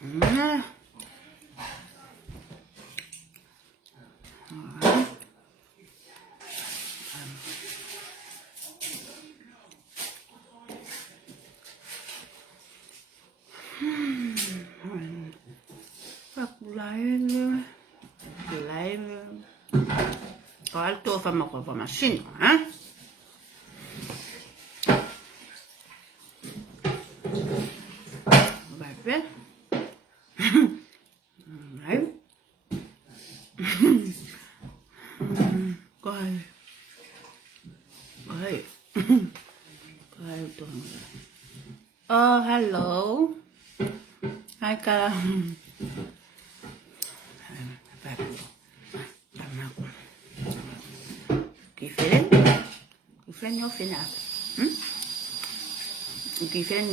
Có alto fama con fama sin, ¿eh? Vai. Đấy. Coi. Tuần. Hello. Hai ca. Kifren yo fina. Kifren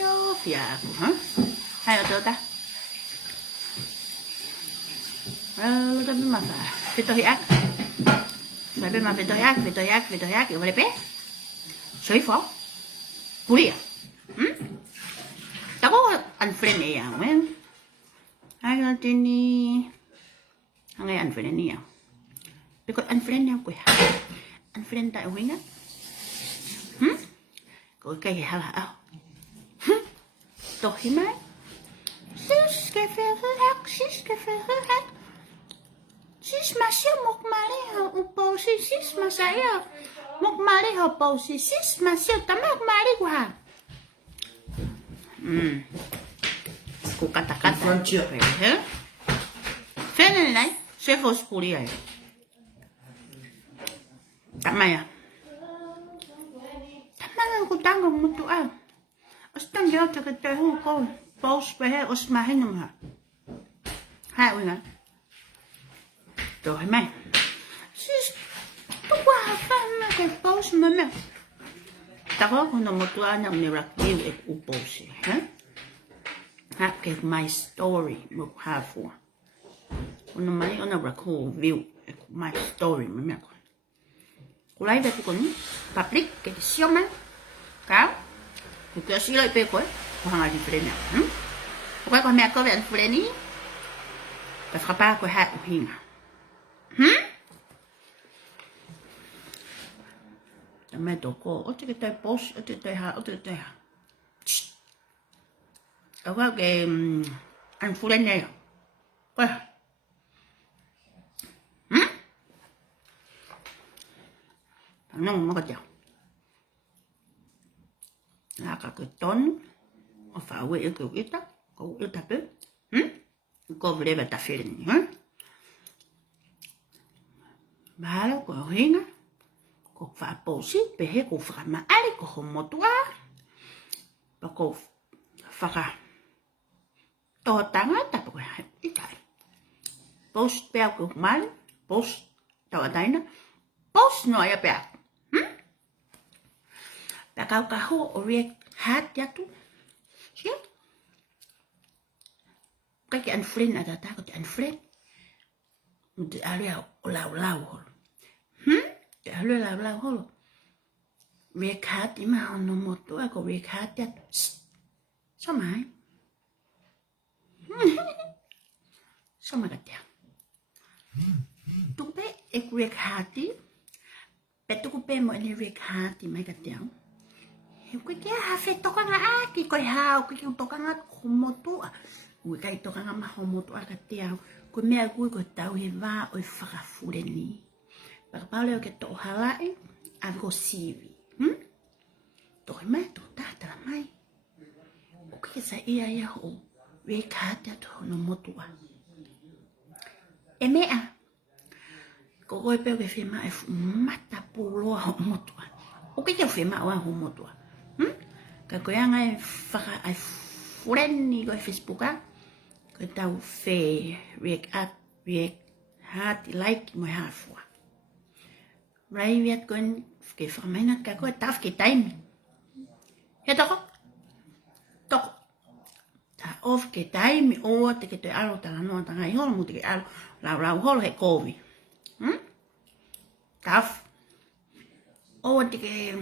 yo fiaco, hả? Hai ở ta. Lo mà phải. Fito hiak. Phải bên mà fito hiak, kiểu vậy bé. Sấy phó. Puria. Tao có ăn friend này à, mấy. Hai người trên đi. Hai người ăn friend này à. Bây giờ ăn friend nhau quỷ. Ăn friend tại huynh á. Có cái gì hả ảo. Tôi hi mai. Sis cái phê hư hát. Sis mà siêu một mà đi học bộ sis mà sai à. Một mà đi học bộ sis mà siêu tắm một mà đi qua. Cô cắt. Hả? Phê này. Sẽ phô spuri ấy. Tắm mày à? Aku tanggung mutu ah. Ostang dia tak tahu kau paus pahe osmahin nama. Hai uingan. Rồi mày. Sis tu qua fan cái paus mama. Ta có con mutu anh em nirak view ek uposi, hả? Ha cái my story mục ha fu. Con mai on rak view ek my story mama. Kulai dah tu kon public cái siêu mà. Cáo thì cứ xí lại pe quấy hoàng là gì phải nè quay con mẹ có vẻ phải đi phải phát ba quay hạt của hình mẹ tổ cô ở cái tay post ở cái tay hà ở cái ăn phụ lên này quay nó có chảo là cả cái tón ở phá quê cái ít tắc có ít tập đấy có về đây là tập phim nhá bà nó có hình á có phá bổ xít về hết có phá mà ai có không một tua và có phá cả to tăng á tập của hai ít cái post bèo của má post to đấy nó post nói à bèo bà cao cả hộ riêng hát giá tú chết cái anh friend là ta có anh friend một áo lao hồ áo lao hồ riêng hát thì mà nó một tuổi có riêng hát giá sao mãi sao mà gạt tụi bé ek riêng hát tí bé tụi bé mọi người riêng hát thì mấy gạt cái ha fe toka nga ki ko hao ki toka nga khomoto ui kai toka nga mahomoto ka tiao ko me ku ko tau he va o faka fureni para pale ke to halai algo sivi to mai to ta mai o ke sa ia ya ho we ka ta to no moto e me a ko ko pe ke fe ma e mata pulo ho moto o ke fe ma wa ho moto cái cô anh ấy phát ai friend đi coi Facebook á cái tao phê react hát like mọi hạ phụ right biết con cái phần mấy nó cái cô tao cái time hết đó ta off cái time ô thì cái tôi alo ta nó ta ngay hôm một cái alo lao hôm hay covid tao ô thì cái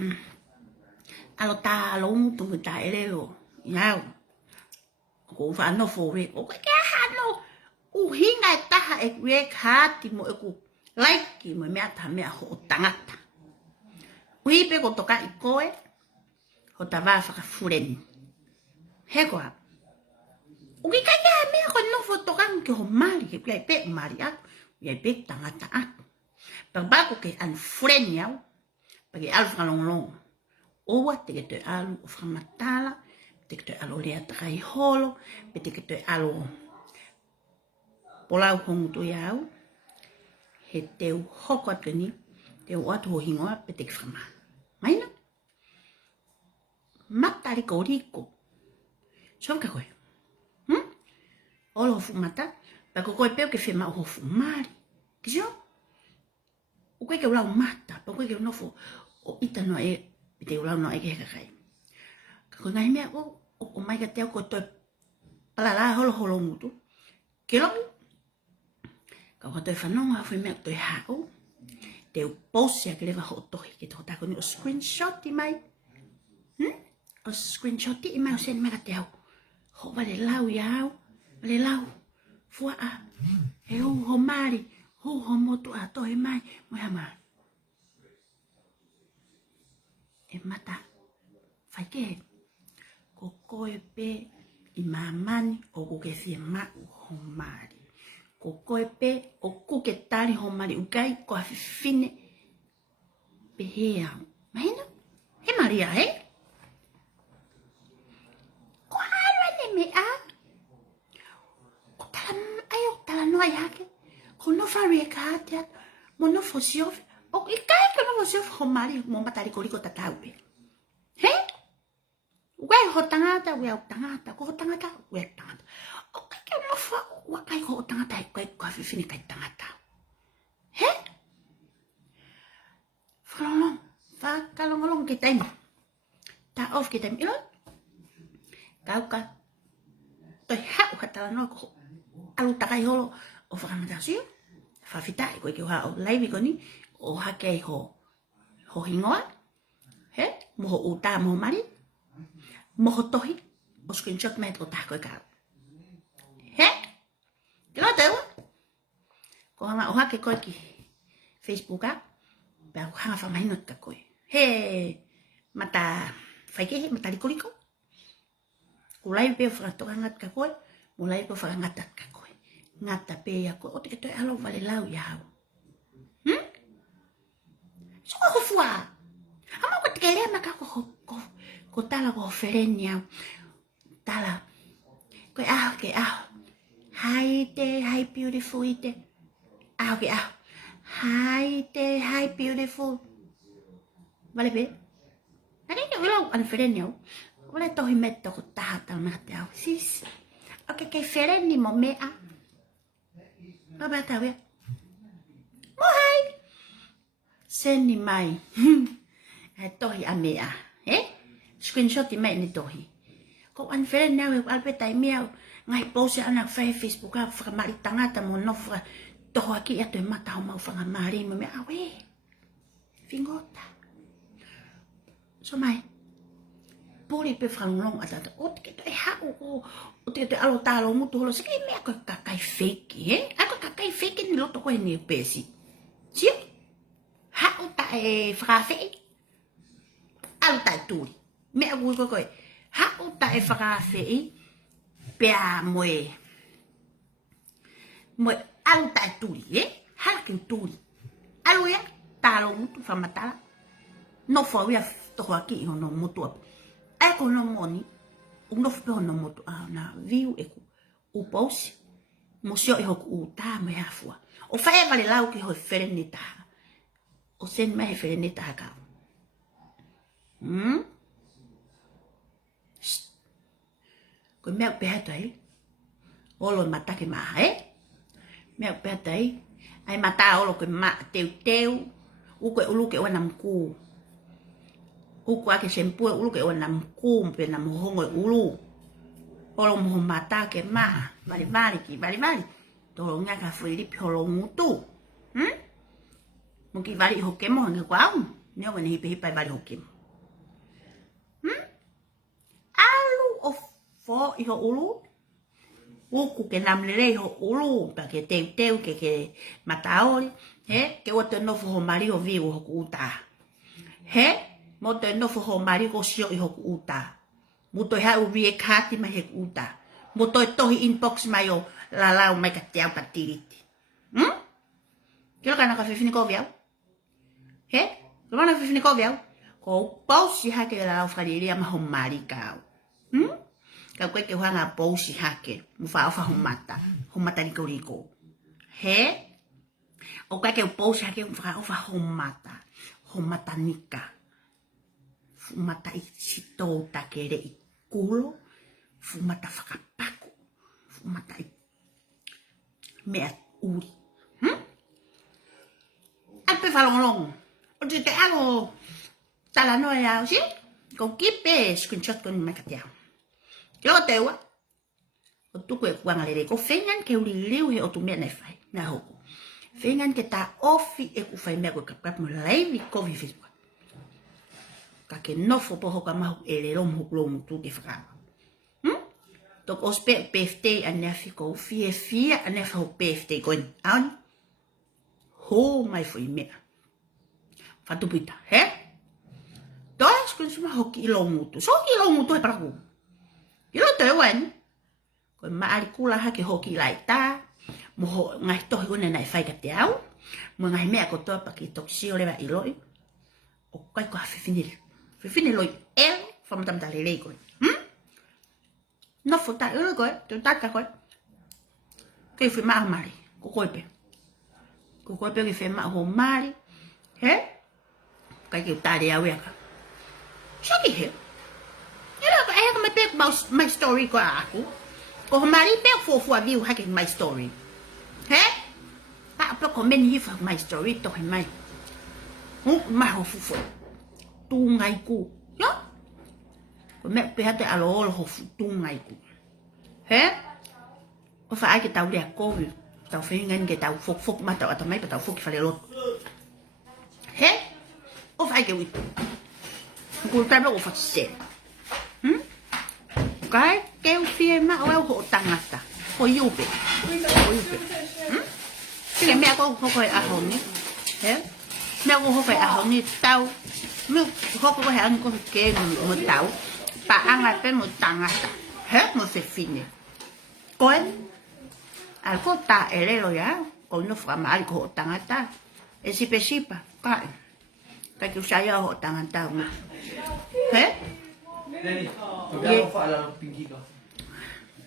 alo ta luôn tụi người ta ở đây rồi nhau ko fa no fo we o ke ha no u hinga taha e we khati mo e ku like mo me ata me ho tangata ui pe ko toka I koe ho ta va fa furen he ko o ki ka ya me ko no fo toka ke ho mali ke pe mali a ya pe tangata a pa ba ko ke an furen ya pa ke alfa long o wa te ke te alu o fa matala te ke te alo le atrai holo te ke te alo polau hongu to yau he teu hoko atini teu atu ho hingoa pe te kwhama maina matari ko riko so ka koe olo fu mata pa ko koe peo ke whema o fu mari kisio o koe ke ulau mata pa koe ke unofo o ita no e te ulau no e ke kai ka koe ngai mea o mai ka teo ko toi palala holo mutu ke lomi ka ko toi whanonga fui mea toi hao te post ya ke lewa ho tohi ke tō tako ni o screenshot I mai o screenshot I mai o sen mea te au ho wale lau iau wale lau fua a he ho mari ho motu a tohi mai mo hama e mata whai ke ko koe pe I mamani o ko ke fie ma ho mari ko koe pe o kuke tari ho mari ukai ko a fine pe hea mahina he maria he ko ala ne me a ko tala no ai hake ko no fa reka mo no fosio o ikai ko no fosio ho mari mo matari ko liko tatau pe he wei ho tangata wei tangata ko tangata wei tangata o kai no fa wa kai ko tangata kai ko fine kai tangata he Frolong fa kalong kita ini ta off kita ini kau ka toi hau kata no ko alu takai holo o fa ngata sio fa fitai ko ke ha o live ko ni o ha ke ho hingoa he mo uta mo mari mo tohi o screenshot me ko ta ko ka he que lo tengo ko ha o ha ke ko ki Facebook a ba ha fa mai no ta ko he mata fai ke mata liko kulai pe fra to ngat ka ko mulai pe fra ngat ka ko ngata pe ya ko o te to alo vale lau ya so ko fua ama ko te kele ma ka ko tala ko ferenia tala ko ke hi beautiful ite ke hi beautiful vale pe ani ke ulo an ferenia wala to himetto ko tahata mate au sis okay ke fereni mo mea baba tawe mo hai seni mai tohi a mea screenshot I mai ni tohi ko an ferenia we alpe tai mea ngai post ana Facebook a fra mari tangata mo no fra to aki ya to mata ho mau fra mari mo me awe fingota so mai puri pe franglong ata o te to ha o te alo talo mutu holo se ke me ko kai fake ako kai fake ni loto ko ni pesi si ha o ta fra fake alo ta tu me agu ko ha o ta fra fake pe a moe alo ta tu ha kin tu alo ya talo mutu fa matala no fo ya to aki no mutu eko no moni uno fpe no moto na view eku o post mo sio e hoku ta me afua o fa e vale lau ki ho ferenita o sen me ferenita ka ko me pe hatai olo mata ke ma me pe hatai ai mata olo ko ma teu u ko ulu ke wana mku uku ake sempu ulu ke ona mkumpe na muhongo ulu olo mo mata ke ma vale tolo ngaka Filipi holo mutu muki vale hokemo nge kwao nyo ngene hipe vale hokemo alu of fo iho ulu uku ke namlelei ho ulu pa ke teu ke mataori he ke o te nofo ho mari o viu ho uta he mo te nofo ho mari ko sio i ho uta mo to ha u vie kati ma he uta mo to tohi inbox mai o la mai ka te pa tiriti ke kana ka fifini ko viau he lo mana fifini ko viau ko pausi ha ke la ofradiria ma ho mari ka ka koe ke hanga pausi hake mu fa humata riko he o koe ke pausi hake mu fa humata nika humata I sito takere I kulo humata whakapako humata I mea uri ape whalongolong o te ago tala noe au si ko kipe screenshot ko ni makatiao Yo te wa. O tuku e kuanga lere. Ko whengan ke uri liu he o tu mea nei whai. Nā hoku. Whengan ke tā ofi e ku whai mea koe kapkap mo leivi kovi whirua. Ka ke nofo poho ka mahu e le romu lomu tu ke whakawa. Tok o spe birthday a nea whiko. Fia a nea whau birthday koe ni. Aoni. Ho mai fwoi mea. Whatupita. He? Toi skun suma hoki I lomu tu. So hoki I lomu tu he paraku. Ilo te wen, ko maari kula hake hoki lai tā, mo ngai tohi une nai whai ka te au, mo ngai mea ko toa pa ki toksi o lewa I loi, o kai ko ha whiwhine loi whamatamata le rei koe. Nofo tā ilo koe, te tata koe, kei whi maa mari, ko koepe. Ko koepe ki whi maa ho mari, he, kai ki utare au eaka. Soki he, my story ko aku. Ko mari pe fofua viu hake my story. He? Pa pa komen hi fa my story to he mai. Ma ho fufu. Tu ngai ku. Yo? Ko me pe hate alo ho tu ngai ku. He? O fa ai ke tau le ko vi. Tau fe ngen ke tau fok ma tau atamai pa tau fok fa le lot. He? O fa ai ke wi. Ko ta no fa se. Kai keu fie ma o ho tangata ko yupe ke me ko ko a honi he me ko ko a honi tau me ko ko ha ko ke mo tau pa anga pe mo tangata he mo se fine ko al ko ta elelo ya ko no fra mal ko tangata e si pesipa kai ka ku saya ho tangata mo he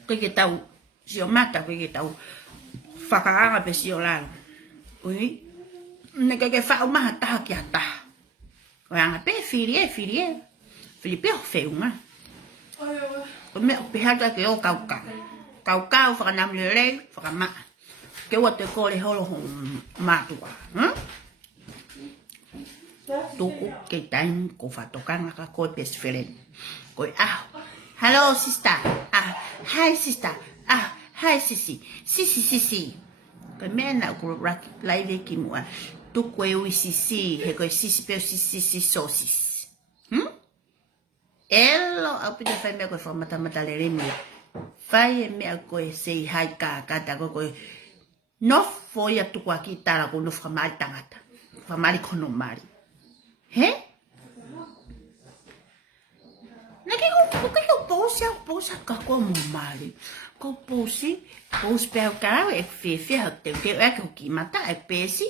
Koe ke tau sio mata, koe ke tau whakaanga pe sio lalo. Ui, ne ke whao maha taha ki a taha. Koe anga pe, whirie. Whiri pe ho wheunga. Koe mea pe hata ke o kaukau. Kaukau whakanamle rei, whakamaa. Ke ua te kore holo ho mātua. Tuku ke time ko whatokanga ka koe best friend. Koe aho. Hello sister. Hi sister. Hi sisi. Sisi. Koe mea na ko live ki mua. Tuku e ui sisi. He koe sisi peo sisi sosis. Elo au pita whai mea koe whamata le remila. Whai e mea koe sei hai kata koe. Nofo ia tuku a ki tara ko nofu whamari tangata. Whamari kono mari. He? Na ke posa ka ko mo mari. Ko posi pe ka e fe ha te ke e ko ki mata e pesi.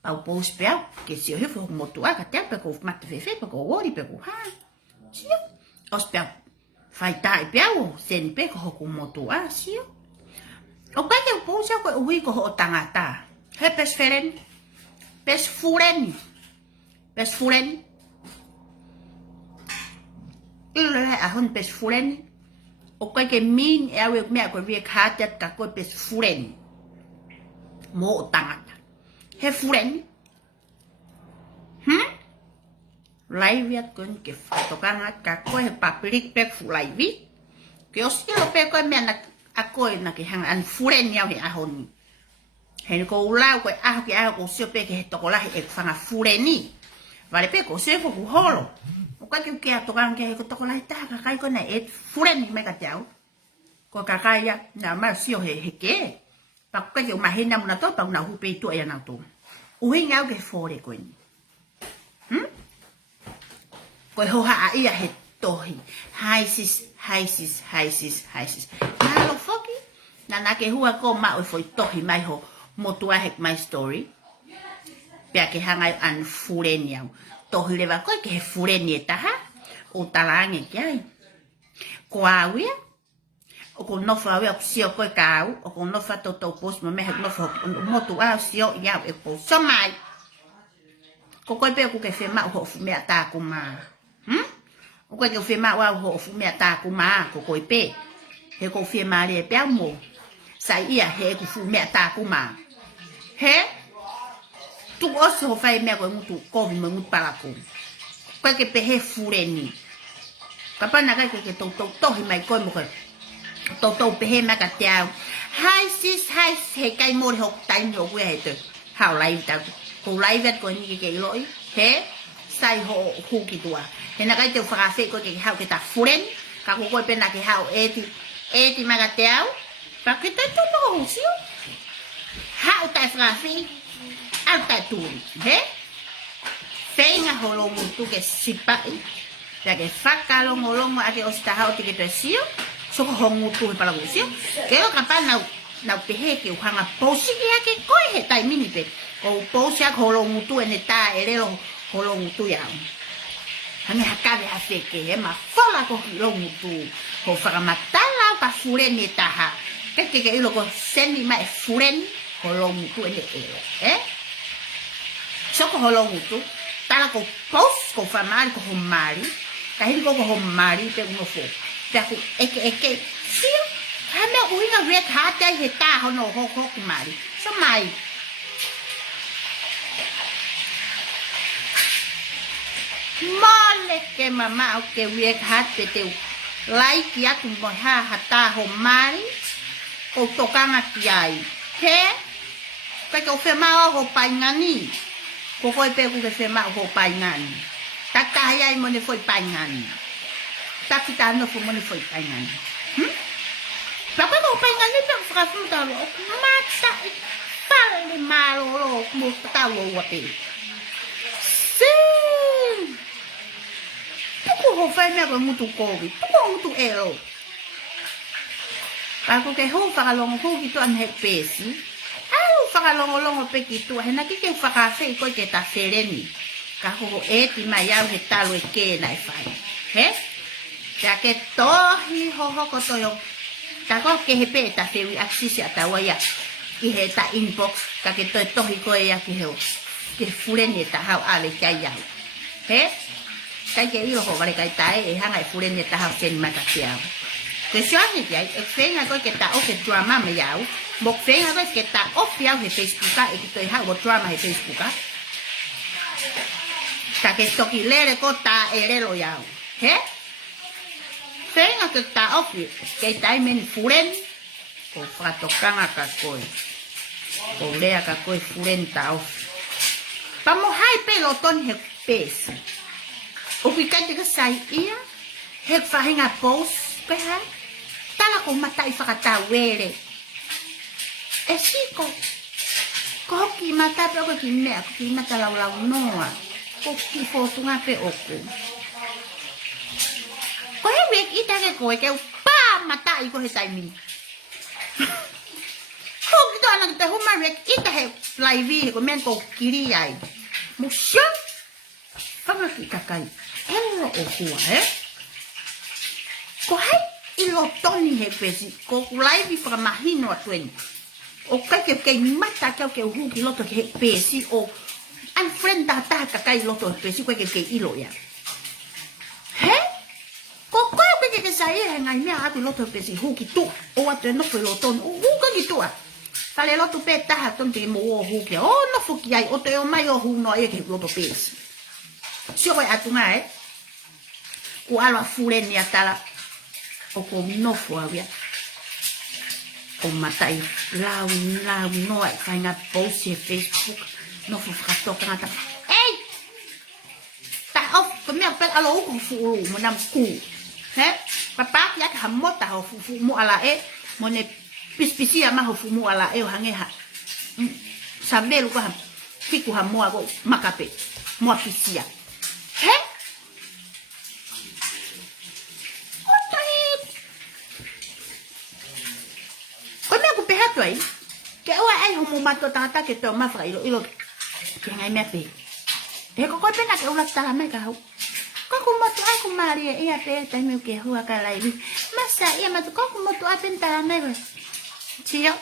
Pau pos pe ke si o he fo mo tu aka te pe ko mata fe pe ko ori pe ko ha. Si. Os pe fai tai pe o sen pe ko ko mo tu a si. O ka ke posa ko ui ko o tangata. He pes feren. Pes furen. Pes furen. Ilole a hon pes furen. O kai ke min e awe mea ko rie katet ka ko pes furen. Mo o tangata. He furen. Laivi at kon ke whatokanga ka ko he paplik pe fu laivi. Ke o silo pe ko mea na a ko na ke hanga an furen yau he ahoni. He ko ulau ko aho ke aho ko sio pe ke he tokolahi e whanga fureni. Vale pe ko sio ku holo. O ka ke a tokan ke ko tokolai ta ka kai ko na e furen me ka tau. ko kakaya na ma sio he ke pa ka yo ma hina muna to pa na hu pe tu ya na to u he ngau ke fore ko ni ko ho ha ia he tohi haisis na lo foki na ke hua ko ma o foi tohi mai ho motua hek my story pea ke hangai an furenia tohi le va ko ke furenia ta ha o talange ke ai ko awia o ko no fa awia sio ko kau o ko no fa to post mo me hek no fa motua sio ya e ko so mai ko pe ku ke fe ma ho fu me ata ku ma o ko ke fe ma wa ho fu me ata ku ma ko pe he ko fe ma le pe mo sai ia he ku fu me ata ku ma he tu oso fai me ko mutu ko me mutu para ko ke pe he fureni kapana ka ke to mai ko mo ko to pe he ma ka tiao hai sis he kai mo ho tai mo we he te hao lai ta ko lai vet ko ni ke loi he sai ho hu ki tua he na ka te fa fe ko ke hao ke ta furen ka ko pe na ke hao eti ma ka tiao pa ke te to no sio hao ta fa fe au ta tu he fenga holo mutu ke sipai ya ke fakalo ngolongo ake ostahao tike te sio so ko mutu para usio ke o kapana na pehe ke uhanga posi ke ko he tai mini pe o posi ak holo mutu ene ta erelo holo mutu ya ane hakabe ase ke he ma fola ko holo mutu ho faka matala pa fure ni taha ke ilo ko sendi ma furen holo mutu ene soko holo mutu tala ko post ko famari ko homari kahiri ko homari pe uno fo pe ko eke sio hame uinga red hata he ta hono ho kumari so mai mole ke mama o ke red hat pe te like ya tu mo ha hata homari o tokanga kiai he pe ko fe ma ho paingani ko foi pe ku ke ma ho paingani ta kaya mo ne foi paingani ta kitano fo mo ne foi paingani pa ko paingani pe fra fu ta lo mata pale malo lo mo ta lo wa pe si ko ho fa me ko mutu ko vi ko mutu ero pa ko ke ho fa lo ho ki to an he pesi whakalongolongo pe ki tua, hena ki ke whakawhi ko ke ta whereni. Ka ho ti mai au he talo e ke nai whai. He? Ka ke tohi ho hoko toyo. Ka ko ke he pe ta whiwi aksisi a ta waia. Ki he ta inbox, ka ke tohi ko e a ki heo. Ke fureni e ta hau ale kia iau. He? Ka ke ilo ho vare kai tae e hanga e fureni e ta hau seni mata kiau. Ke soangi kiai, e whenga ko ke ta o ke drama me iau. Một phía nó cái ta off nhau thì Facebook á, cái tôi học một drama thì Facebook á. Cả cái toki lê có ta lê rồi giàu, hết. Phía nó cái ta off cái tay mình phụ lên, có phát tục căng à cả coi, có lê à cả coi phụ lên ta off. Và một hai bé lô tôn hết bé. Ở cái sai ia, hết phải hình post cái ha. Ta là cũng mặt tay phải ta về e siko ko ki mata pe ko ki me ko ki mata lau noa ko ki foto nga pe oku ko he wek ita ke pa mata i ko he tai mi ko ki to ana te huma wek ita he live ko men ko kiri ai mo sha fanga ki kakai hello oku ko hai ilo toni he pesi ko live para mahino a 20 o kai ke mata ke hu ki loto ke pesi o an friend ta ka kai loto pesi ko ke ilo ya he ko ke sai he ngai me ha ki loto pesi hu ki tu o ate no ko loto o hu ka ki tu a tale loto pe ta ha ton te mo o hu ke o no fu ki ai o te o mai o hu no e ke loto pesi si o a tu mai ku ala furen ya tala o ko no fu avia o matai lau no ai fai nga post e Facebook no fu frato kanata ei ta off ko me pe alo ko fu mo nam ku he papa ya ka hamota ho fufu mu ala e mo ne pispisia ma ho fumu ala e hangeha sabelu ko fiku ha mo ago makape mo pisia he o me ko pe hato ai ke o ai ho mo mato tata ke to ma fra ilo ke ngai me pe e ko pena ke ula tala me ka ho ko moto ai ko mari e a pe tai me ke hua ka lai masa ia ma ko moto a tentala me tio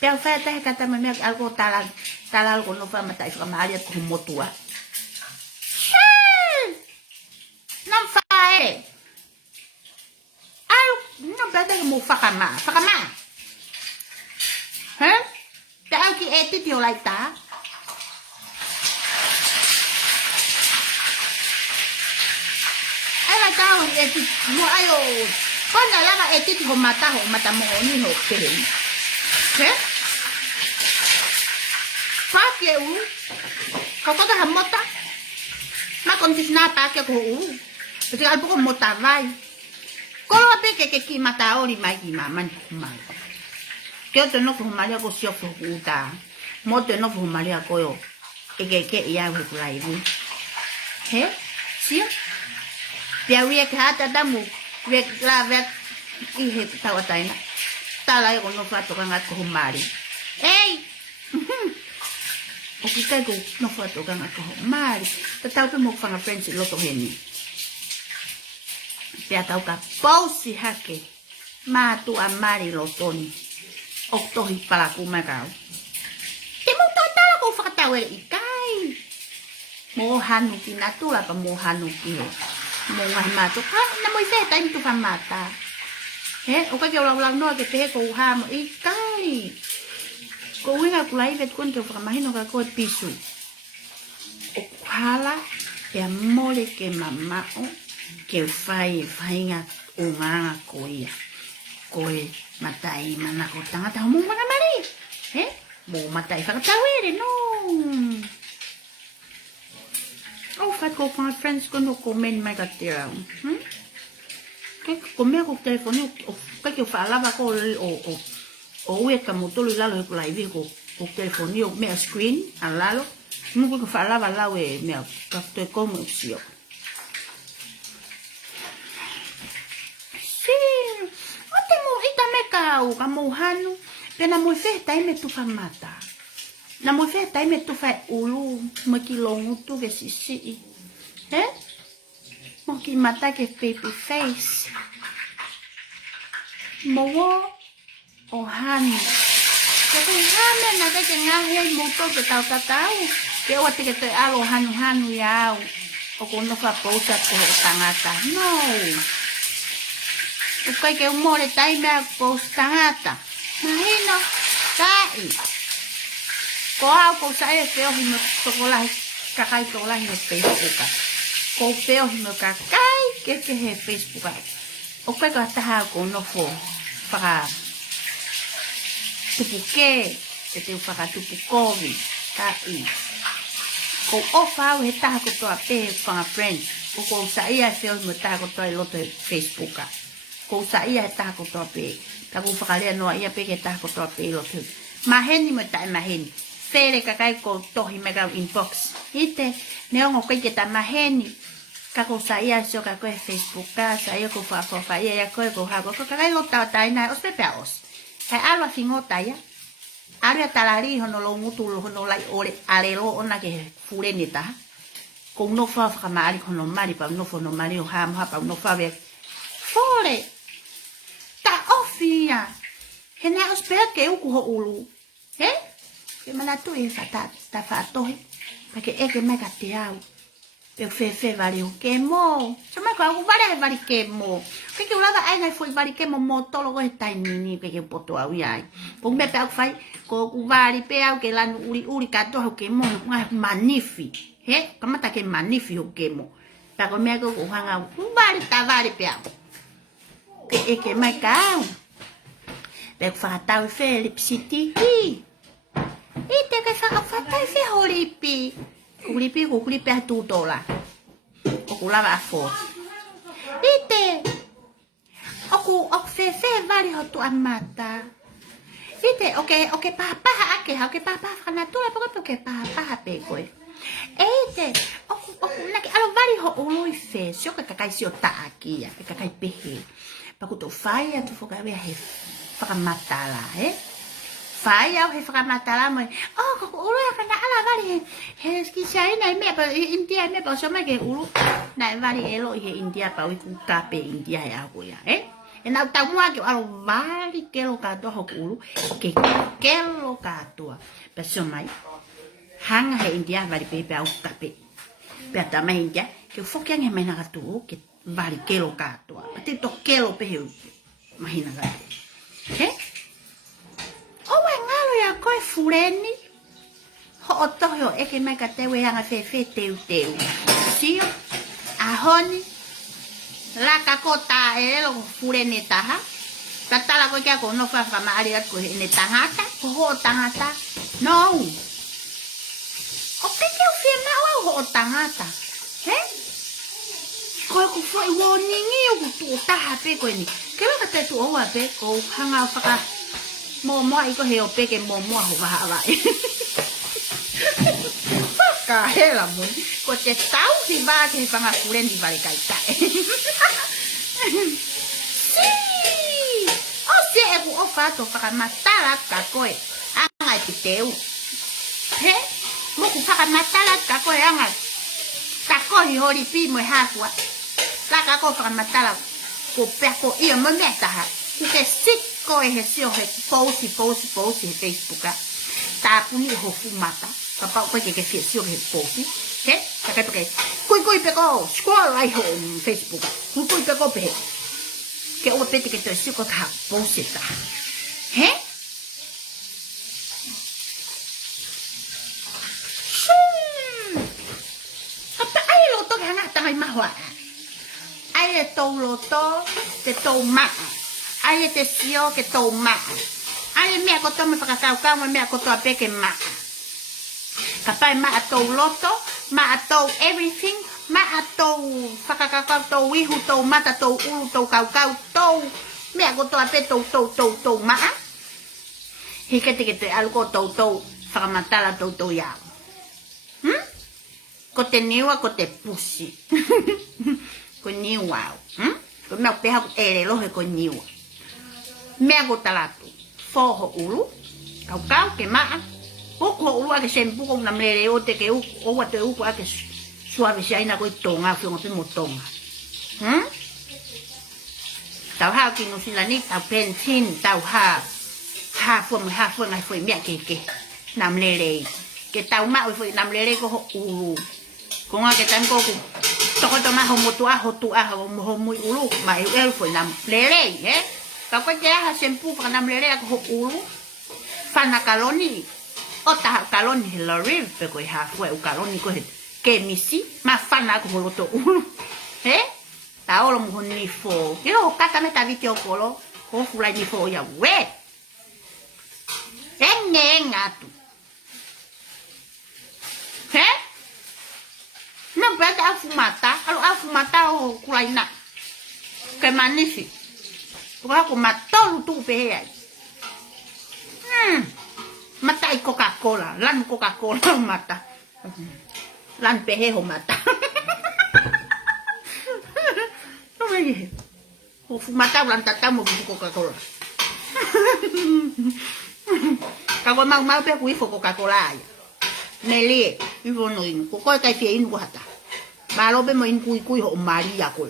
pero fata que kata me algo tal algo no fa mata fa mari ko moto a não faz ai não pode mo fa kama hã ta ki eti tio lai ta tao eti mo ayo kona lava eti ho mata mo ni ho pe ke fa ke u ka ko ta mota ma kon tis na pa ke ko u pe al po mota vai ko lo pe ke ki mata ori mai ki maman mai ke to no ko maria ko sio fo uta mo te no fo maria ko yo e ke ya ho lai bu he sia Pia wia ke hata damu wek la wek I he tawa taina tala e no fato kanga ko mari ei o ki kai ko no fato kanga ko mari ta tau pe mo fanga friends lo to heni pia tau ka pausi hake ma tu amari lo toni o to hi para ku ma ka te mo tata ko fa tawa I kai mo hanu ki natura pa mo hanu ki mo ngai mato ha na mo se ta tu fa mata he o ka yo la no ke te ko ha mo I kai ko winga ku lai vet kon ke fa mahino ka ko pisu o kala e amore ke mama o ke fai nga o nga ko ia ko e matai mana ko tanga ta mo mana mari he mo matai fa ta were no oh fat ko con friends ko no komen mai ka tira ke ko me ko telefone o ka ke falava ko o we ka motolo lalo ko live ko o telefone o me screen alalo no ko falava la we me ka te como sio si o te mo ita me ka o ka mo hanu pena mo fe tai me tu fa mata na mo fe tai me tu fa ulu mo kilongo tu ve si mo ki mata ke baby face mo o hani ke ko hame na ke ngahe mo to ke tau ke o te ke te alo hanu ya o ko no fa pausa ko tangata no o kai ke mo le tai me pausa tangata mahino kai ko ko sa e feo hi mo chocolate kakai ko la hi Facebook ko feo hi mo kakai ke he Facebook o kai ka ta ko no fo para tupuke te para tupukovi kai ko ofa o he ta ko to ape para friends ko sa ia feo mo ta ko to lo te Facebook ko sa ia ta ko to ape ta ko fa le no ia pe ke ta ko to ape lo te maheni mo ta maheni fere kakai ko tohi mega inbox ite neongo kai ke ta maheni ka ko sa ia so ka ko Facebook ka sa ia ko fa ia ko ha ko kakai lo ta na os pepeos kai alwa fingota ya Aria talari hono lo mutu hono lai ore alelo ona ke fure neta ko no fa mari hono mari pa no fono mari o ham ha pa no fa ve fore ta ofia hena os pe ke u ko ulu he ke mana tu e fata ta fato he pa ke e ke me ka te au pe fe vale o ke mo chama ko u vale vale ke mo ke ulava ai nai foi vale ke mo tolo go sta nini pe ke poto au ai po me pe fai ko u vale pe au ke la uri ka to ke mo magnifi he kama ta ke magnifi o ke mo pa ko me ko hanga u vale ta vale pe au ke e ke mai ka pe fa ta fe lipsiti ite ke fa ta fe holipi Kulipi $2. Okulava fo. Ite. o fefe vali ho tu amata. Ite, oke papa ake, oke papa fanatua poko oke papa pe koe. Ite, oku naki alo vali ho ului fe, sio ka kakai sio ta aki ya, ka kakai pehe. Paku to fai atu foka vea he whakamatala, Fai au he whakamatala mo, koko ulu ya kana ala vali he skisia ina i mea pa India i mea pa soma ke ulu. Na vali elo i he India pa ui kukape India e ako ya, E nau tau mua ke alo vali kelo katoa hoku ulu, ke kelo katoa. Pa soma i, hanga he India vali pepe au kape. Pea tama he India, ke ufokiang he maina katu ke vali kelo katoa. Pa te to kelo pehe mahina katoa. Owe ngalo ya koe fureni. Ho otohio eke mai ka tewe hanga fefe teu. Sio, ahoni. Laka kota e lo fureni taha. Katala koe kia kono whawha maari at koe ene tangata. Ho tangata. No. O peke o whina o ho tangata. Koe ku whai woningi o kutu o taha pe koe ni. Kewa ka te tu oa pe ko hanga whaka. Moa iko he o peke moa ho waha Whaka hela mui. Ko te tau si waa ke he whanga kurendi wale kai tae. Si! O se e ku o whato whakamatala ka koe. Anga te teu. Moku whakamatala ka koe anga. Ka koe hori pi mo hafua. La ka koe whakamatala. Ko pea ko ia mo mea taha. Ke sit koe he sio he posi he Facebook a. Tā puni ho fumata. Papa koe ke fie sio he posi. Kakai pake. Kui peko. Scroll ai ho Facebook a. Kui peko pehe. Ke ua pete ke te sio ko taha posi ta. Apa ai loto ke hanga tangai mahua. Ai e tau loto te tau maa. Ai te sio ke tau maa. Ai mea koto me whakakau me mea koto a peke maa. Ka pai maa tau loto, maa tau everything, maa tau whakakau tau ihu, tau mata, tau ulu, tau kau, tau mea koto a pe tau maa. Hike te te alko tau whakamatala tau iau. Ko te niwa, ko te pusi. Ko niwa au. Ko mea peha ko ere lohe ko niwa. Mea ko talatu. Foho ulu. Kau ke maa. Uku ho ulu ake sempu kong na mrere o te ke uku. Owa te uku ake suave si aina koi tonga. Whionga pe mo tonga. Tau hao ki nusilani. Tau pensin. Tau ha. Ha fuanga fui mea ke. Na mrere. Ke tau maa fui na mrere ko ho ulu. Konga ke tanko ku. Toko toma ho motua ho tua ho mui ulu. Ma eu fui na mrere. Kau koe te aha sempu whakanam lere ako ho ulu. Whana kaloni. O taha kaloni he loril. Pe koe hafua u kaloni koe ke misi. Ma whana ako ho loto ulu. Ta olo muho ni fo. Kiro ho kaka me ta viti o kolo. Ho fulai ni fo ya we. Ngatu. Nang berarti afumata. Kalau afumata o kulai na. Ke manisi. Pokoknya aku matol tu pehe. Mata i Coca-Cola, lan Coca-Cola mata. Lan pehe ho mata. Como é? O fumata lan tatamo com Coca-Cola. Kago mau pe kui fo Coca-Cola. Nele, ivo no in. Ko kai fie in ko hata. Malo be mo in kui ho Maria ko.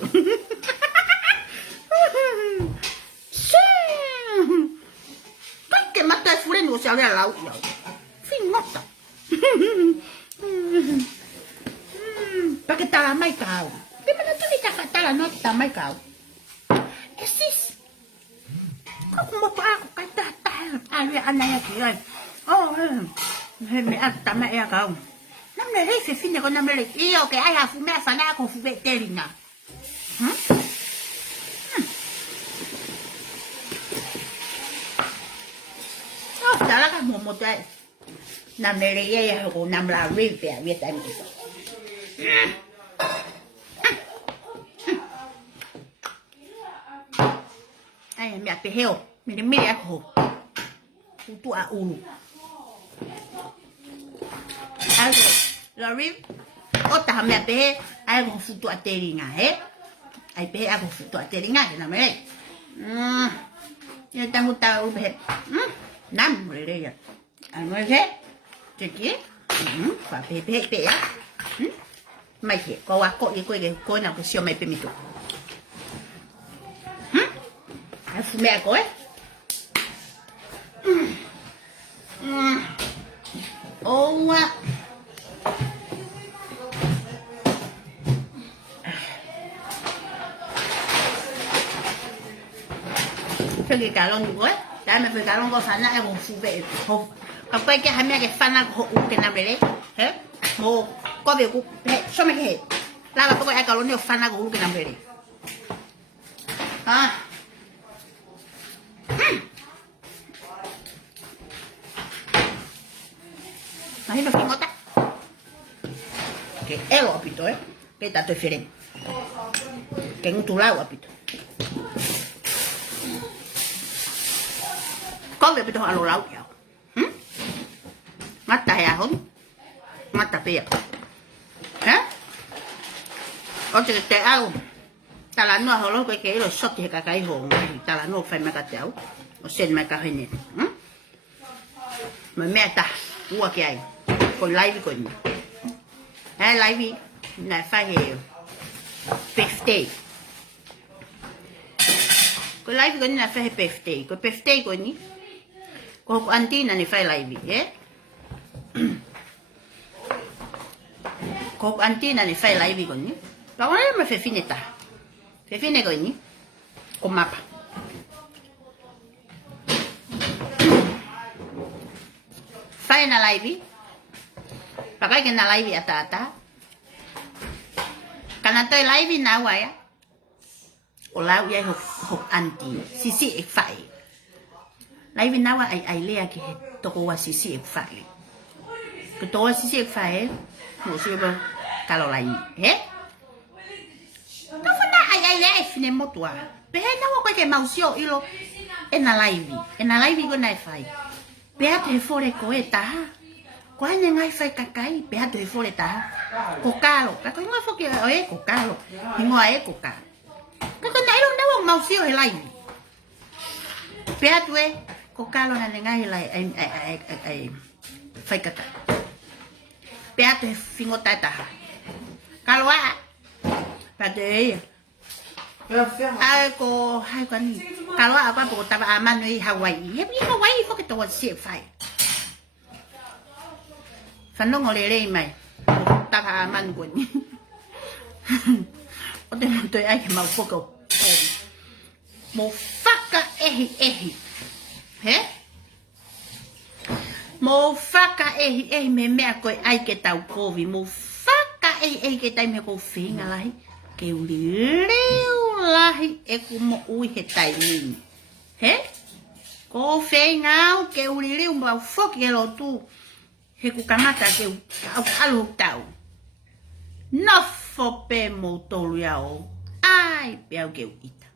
Mata furen o sea la lau. Fin nota. Porque tá lá mais caro. Que mana tu ni tá lá nota tá mais caro. Esses. Como pa ko kata ta. Ali anaya ki. Oh. Me ata me ya caro. Nam le refe fin de con nam le. Io che hai a fumare fana con fuvettelina. Dala ka momo tai. Nam le ya ko nam la refe a vieta mi. ai mea peheo mire ako utu a ulu algo lori ota mea pehe algo futu a teringa ai pehe algo futu a teringa na me yo tangu ta u pehe nam re ya ano he cheki pa pehe ya mai ke ko wa ko ye ko na ko sio mai pe mito ai fu me ko oh cái cá lông của cái mà phải cá lông có phán lại một phụ vệ hộp còn quay cái hai mẹ cái phán lại hộ cái nào đấy hết một có việc cũng hết sao mày hết là có cái cá lông nhiều phán lại của cái nào đấy à này nó không có tắt cái elo apito cái ta tôi phải đến cái tu lao apito có việc tôi alo lau kẹo mắt tay à hôn mắt tay bia hả có chuyện tệ ao ta là nó hồi lúc cái rồi sót thì cả cái hồn ta là nó phải mấy cái cháu xin mấy cái hình mà mẹ ta mua cái còn lấy với còn hay lấy với này phải hiểu 50 có lấy với cái này phải 50 có 50 có nhỉ có anti này phải lấy với có anti này phải lấy với con nhỉ đó mà phải finita phải finita con nhỉ có map phải na lấy với pakai cái na lấy với ata karena tôi lấy với nào vậy á o lau ya hok anti sisi phải lấy với nào ai lea cái tôi có sisi phải cái tôi sisi phải một số bao kalau lấy hết nó phải ai lea fine một tua bé nó có cái màu xio ilo en la live con này phải bé thì phô để coi ta quá nhanh ngay phải cái bé thì phô để ta coca lo cái ngay phô kia ấy coca lo thì ngoài ấy coca cái con này luôn đâu màu xio hay lại bé tuê coca lo này ngay lại ai phải cái bé thì fingo ta kalau bà đấy cô hai con kalau apa bộ taba aman với Hawaii em biết Hawaii có cáiตัวเสียบไฟฝันลงเอาเลยไหมตาพามันกวนโอ้แต่ตัวไอ้มาพวกเขาโมฟักกะเฮ้โมฟักกะเอ้แม่ก็ไอ้que taoโควิโมฟักกะเอ้que tai me ko finอะไรque o leu lai e como ui he tai min he ko fe ngau que o leu ba fok e lo tu he ku kamata que au alu tau no fo pe mo tolu ya o ai pe au que ita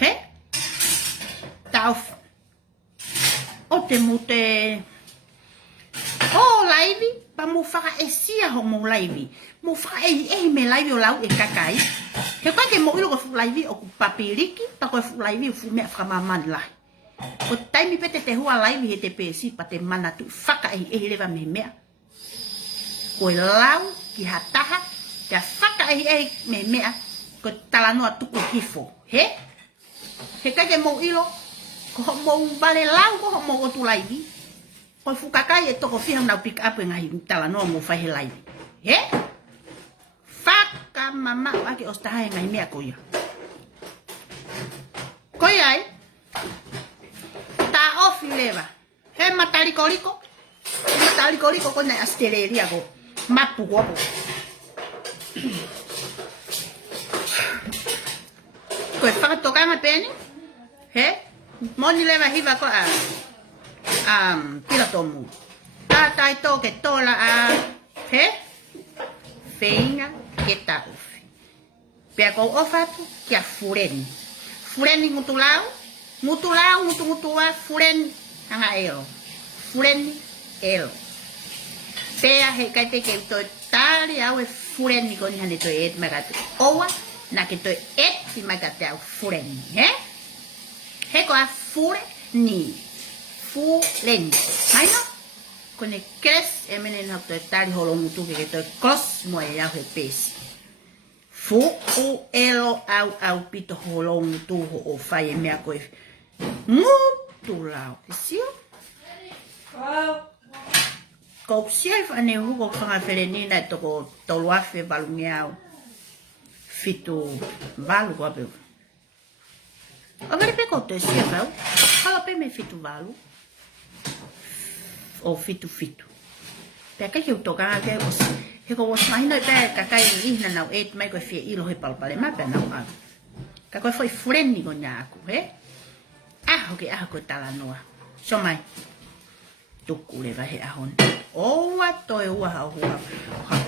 he tau o te mute o live pa mo faka esia ho mo live mo faka me live o lau e kakai he kwa ke mo ilo ko live o papiriki pa ko live fu me fra maman la o tai mi pete te hua live he te pesi pa te mana tu faka leva me me ko lau ki hataha te faka me me ko talano tu ko hifo he kwa ke mo ilo ko mo vale lau ko mo ko tu live ko fukakai e toko fiha na pick up ngai tala no mo fa helai he faka mama aki ostaha ngai me akoya koyai ta off leva he matali koliko ko na asteleria go mapu go ko faka toka ma peni he moni leva hiva ko pila tomu tai to que tola he feinga que ta ufi pe ko ofatu que a fureni ngutu lao Mutulau, mutua, furen, hanga elo. Furen, elo. Pea he kai te ke toi tali au e furen ni koni hane toi et magatu. Owa, na ke toi et si magate au furen, he? He ko a fure ni. Furen. Mai no? Kone kres e menen hau toi tali holo mutu ke toi kos mo e au he pesi. Fu o elo au pito holo mutu ho o fai e mea koe. Mutulau. Sio? Ko sief ane huko kanga felenina toko toluafe balungeau fitu valu ko ape. Agora peko to sief au. Kala pe me fitu valu. O fitu. Peka ki utoka ke os. He ko was mai no pe ka kai ihna nau et mai ko fie ilo he palpale ma pe nau au. Ka ko foi friendly ko nyaku, he? Ah ko tala noa. So mai. Tuku le vai ahon. Oa toi ua hau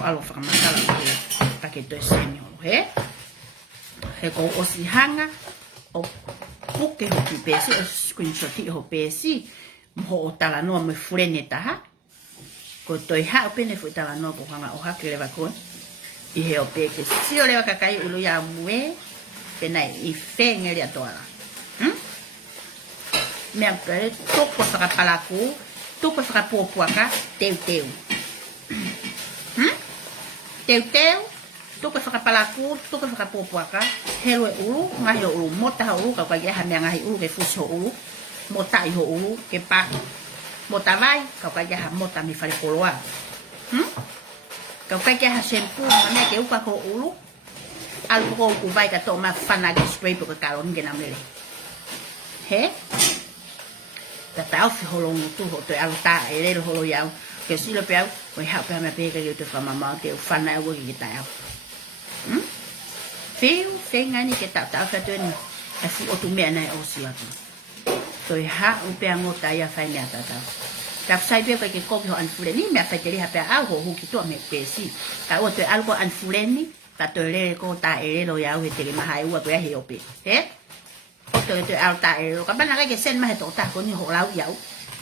alo whakamakala ke take toi senyo, he? He ko osi hanga o puke hoki pesi, o screenshoti ho pesi, mo o tala noa me furene taha. Ko toi hao pene fu tala noa ko hanga o hake lewa koe. I he o peke sio lewa kakai ulu ya mue, pena I whengeri atoara. Mea kere toko whakapalaku, toko whakapuapuaka, teu. Teu, toko whakapalaku, toko whakapuapuaka, helo e ulu, ngahi o ulu, mota ha ulu, kau ia mea ngahi ulu, ke fusi ho ulu, mota I ho ulu, ke paku, mota vai, kau ia mota mi whare koloa. Kau ia shampoo, mea ke uka ko ulu, alu ko uku vai ka tō ma whanage spray po ka kalon ke namere. He? Ta tau fi holongu tu ho te alu ta e rero holo iau. Ke silo pe au, oi hau pe hama peka ki te whamamau te whana au ki ta au. Whengani ke tau whatueni. E fu o tu mea nei o si atu. Toi hau pe ngota ia whai mea tatau. Ka sai pe ke kopi ho anfureni, mea whai te riha pe au ho huki tua me pesi. Ka o te alu ko anfureni, ka toi rere ko ta e rero iau he te le maha e ua pe ahi ope. He? Oto te au ta e ro ka bana ke sen ma he to ta ko ni ho lau yau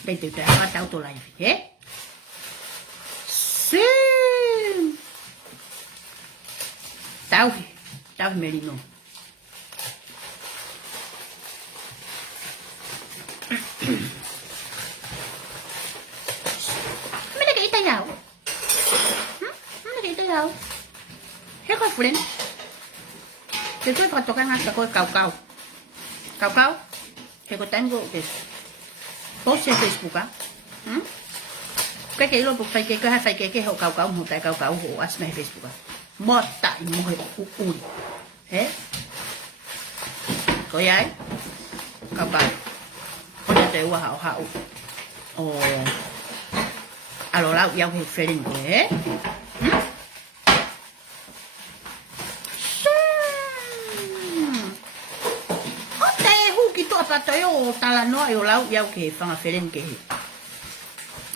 le te te ha ta to lai he sim tau merino mene ke ita yau mene ke ita yau he ko friend te tu fa tocar ngata ko kau Kau, que tengo que post en Facebook, cái ilo bục phải cái hậu kau một tại kau hộ as này Facebook, một tại một ui, thế, có giấy, kau có thể để qua hậu, alo lao giao hiệu phê đình thế. Patoi o tala no e o lau iau ke whanga wheren ke he.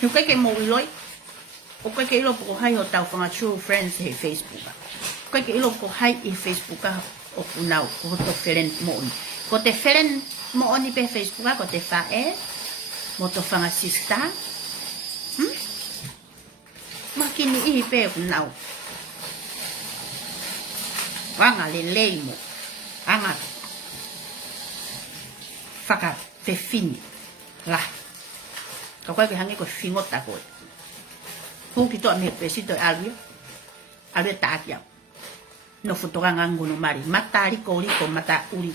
Hiu kai ke mō iloi. O kai ke ilo poko hai o tau whanga true friends he Facebook. Kai ke ilo poko hai I Facebook o punau. Ko to wheren mo oni. Ko te wheren mo oni pe Facebook ko te whae. Mo to whanga sista. Makini ihi pe o punau. Wanga le lei mo. Anga. Whaka te whini. La. Ka koe ke hangi ko whingota koe. Huki toa me pesi toi alua. Alua tāki au. No futoranga ngono mari. Mata riko mata uri.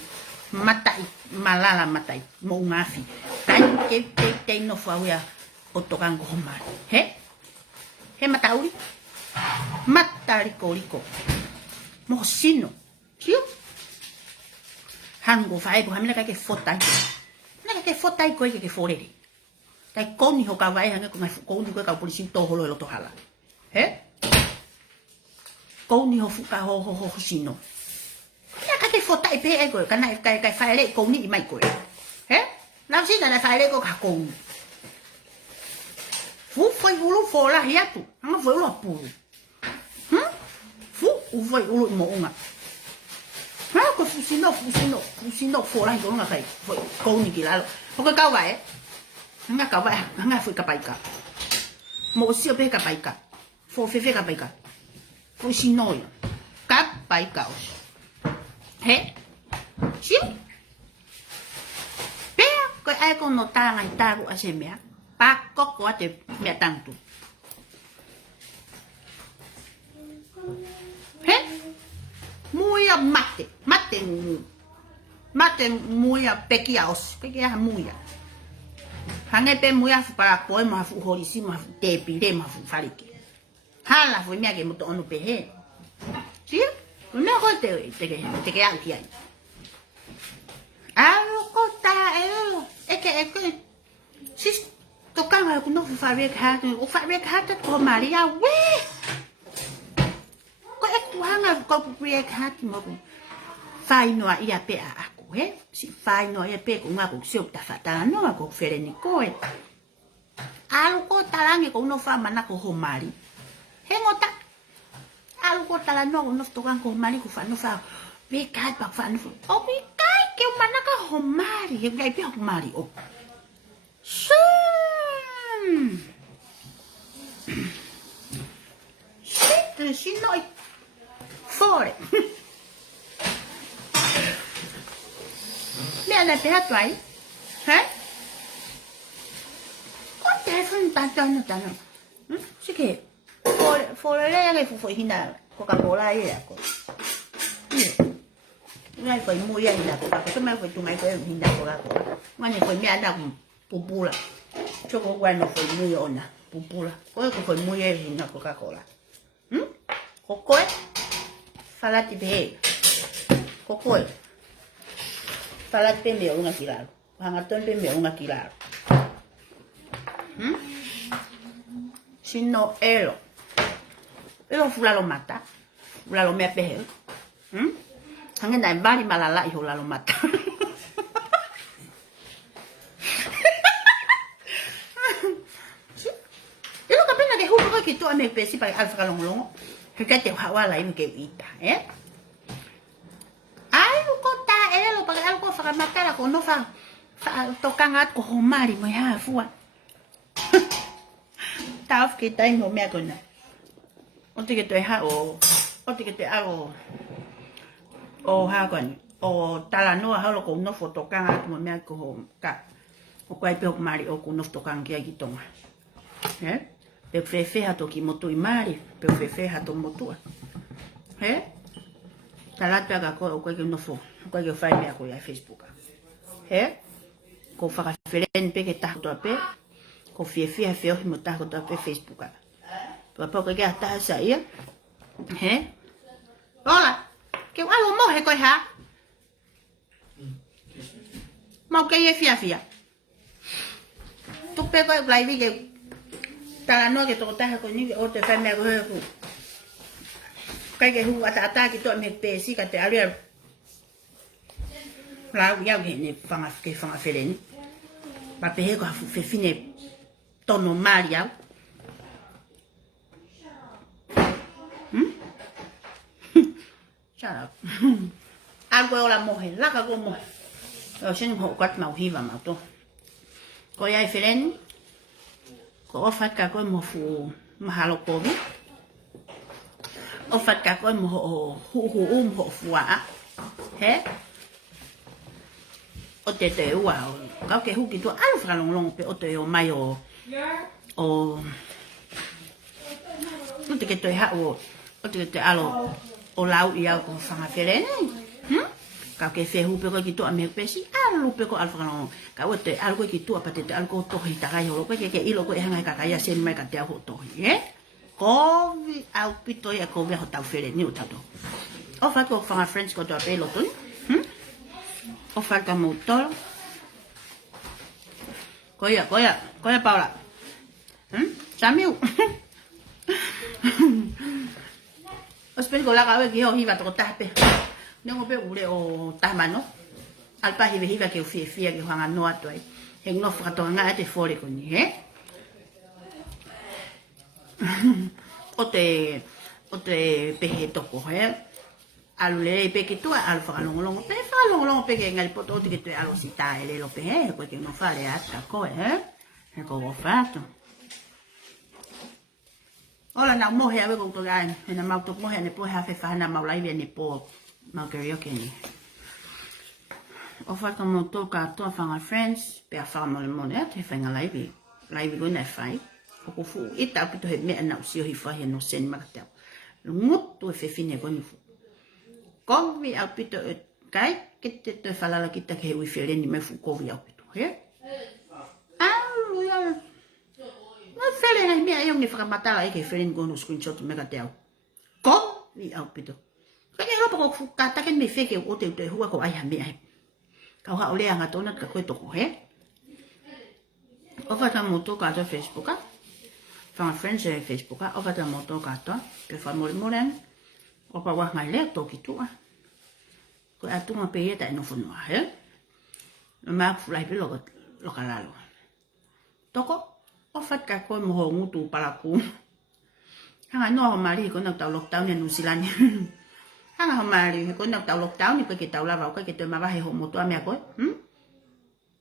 Mata I malala mata I. Mo ungafi. Tai te no whauia o tokango homari. He? He mata uri? Mata riko. Mo sino. Sio? Hango whae ko hamina kai ke fotai. Naka ke fotai koe ke forere. Kai koni ho ka vai hanga ko ngai koni koe ka polisi to holo lo to hala. He? Koni ho fuka ho sino. Naka ke fotai pe e koe kana kai whae le koni I mai koe. He? Nau si na whae le ko ka koni. Fu foi ulu fola hiatu. Hanga foi ulu apuru. Fu u foi ulu mo unga. Ko fusino fora ko nga kai. Ko ni kilalo. Ko ka wa nga ka wa nga fu ka paika. Mo si pe ka paika. Fo fe ka paika. Fusino yo. Ka paika os. He? Si? Pe ko ai ko no ta ngai ta ko ase mea. Pa ko ko te mea tanto. He? Muia mate muia pekiaos muia hange pe muia para poi ma fu holisi ma te pire ma fu fariki hala fu mia ke moto onu pe he si no ko te ke anki ai ko ta eke si tocava com novo fabric hat o fabric hat ko maria we hanga ko priek hat mo fai no ia pe aku si fai no ia pe ko ngaku siok ta fata no ko fere ni ko algo talange ko no fa mana ko homari hengota algo tala no to kan ko mari ko fa no fa be kat pa fa no o be kai ke mana ka homari he gai pe homari o shit si no fuori me alla per tuai con telefono tanto sì che fuori lei fu hina Coca-Cola ko ngai foi muy hina Coca-Cola so me foi tu ngai foi hina Coca-Cola ngani foi me anda con pupula choco bueno foi muy ona pupula ko foi muy hina Coca-Cola Coco falati be kokoi falati pe me una kilaro hangaton pe me una kilaro sino elo fula lo mata fula lo me pe hangen dai bari malala i hola lo mata elo kapena ke huko ki to ame pe si pa alfa long que te hawa la im ke vita ai ko ta elo pa algo fa matala ko no fa tokangat ko homari mo ha fuwa taf ke tai no me ko na o te ke te ha o te ke te o ha kon o tala no ha lo ko no foto kangat mo me ko ka o kwai pe o mari o ko no tokan ke ki tonga pe fefe hato ki motu i mari pe fefe hato motu talata ga ko ke no fo ko ke fai me ko ya Facebook ko fa feren pe ke ta to pe ko fefe ha feo mo ta to pe Facebook pa pa ko ke ta sa ia hola ke wa mo he ko ha mo ke ye fia tu pe ko live ke tala no ke to ta ko ni o te fa me ko kai ke hu ata ki to me pe si ka te aria la ya ke ne fanga felen ba pe ko fe fine tono maria shut up algo la mujer la ka como o sin ho kwat mau hiva ma to ko ya felen ko ofat ka ko mo fu mahalo ko bi ofat ka ko mo hu ho fuwa o te wa ka ke hu ki to alfa long pe o te o mai o te ke to ha o te ke alo o lau ia ko fanga fere ka ke fe hu pe ko ki to a me pe si alu pe ko alfa long ka o te algo ki to pa te algo to hi ta ga yo ko ke ilo ko hanga ka ya sen mai ka te ho to ko au pito ya ko ve ho ta fere ni o ta to o fa ko fanga friends ko to pe lo to o fa ka motor ko ya Paula Samuel o spero ko la ka ve ki ho hi va to ta pe no pe ure o tamano al pa hive hiva ke o fia ke hanga no ato ai he no fra to nga te fore ko ni o te pehe to ko alu le pe ke tua alu whakalongolongo pe whakalongolongo pe ke ngai poto te ke tue alo si tae le lo pe he koe ke no whale ata koe he ko wo whato ola na mohe awe koutou ai na mautok mohe ne po hafe whahana maulaiwe ne po mau karaoke ni o whaka mo tō katoa whanga friends pe a whakamole mone te whainga laiwi koe nei whai o ko fu i tau pito he mea na usio hi whahi no sen makatau ngutu e whewhine koe ni fu kovi au pito e kai ke te toi whalala kita ke he ui whereni me fu kovi au pito he alu ya ma where nei mea eong ni whakamatala e ke whereni koe no screenshot makatau kovi au pito kake ropa ko fu katake me wheke o te ute hua ko ai ha mea he kau ha olea ngatona ka koe toko he o whata moto katoa Facebook whanga friends e Facebook o whata moto katoa pe whamore moreng o pa wah ngai lea toki tua koe atunga pe e ta ino whanua he no maa fulai pe loka lalo toko o whatka koe moho ngutu palaku hanga noa ho mari ko nau tau lockdown e nusilani hanga ho mari ko nau tau lockdown koe ke tau lava koe ke te mawahe ho motua mea koe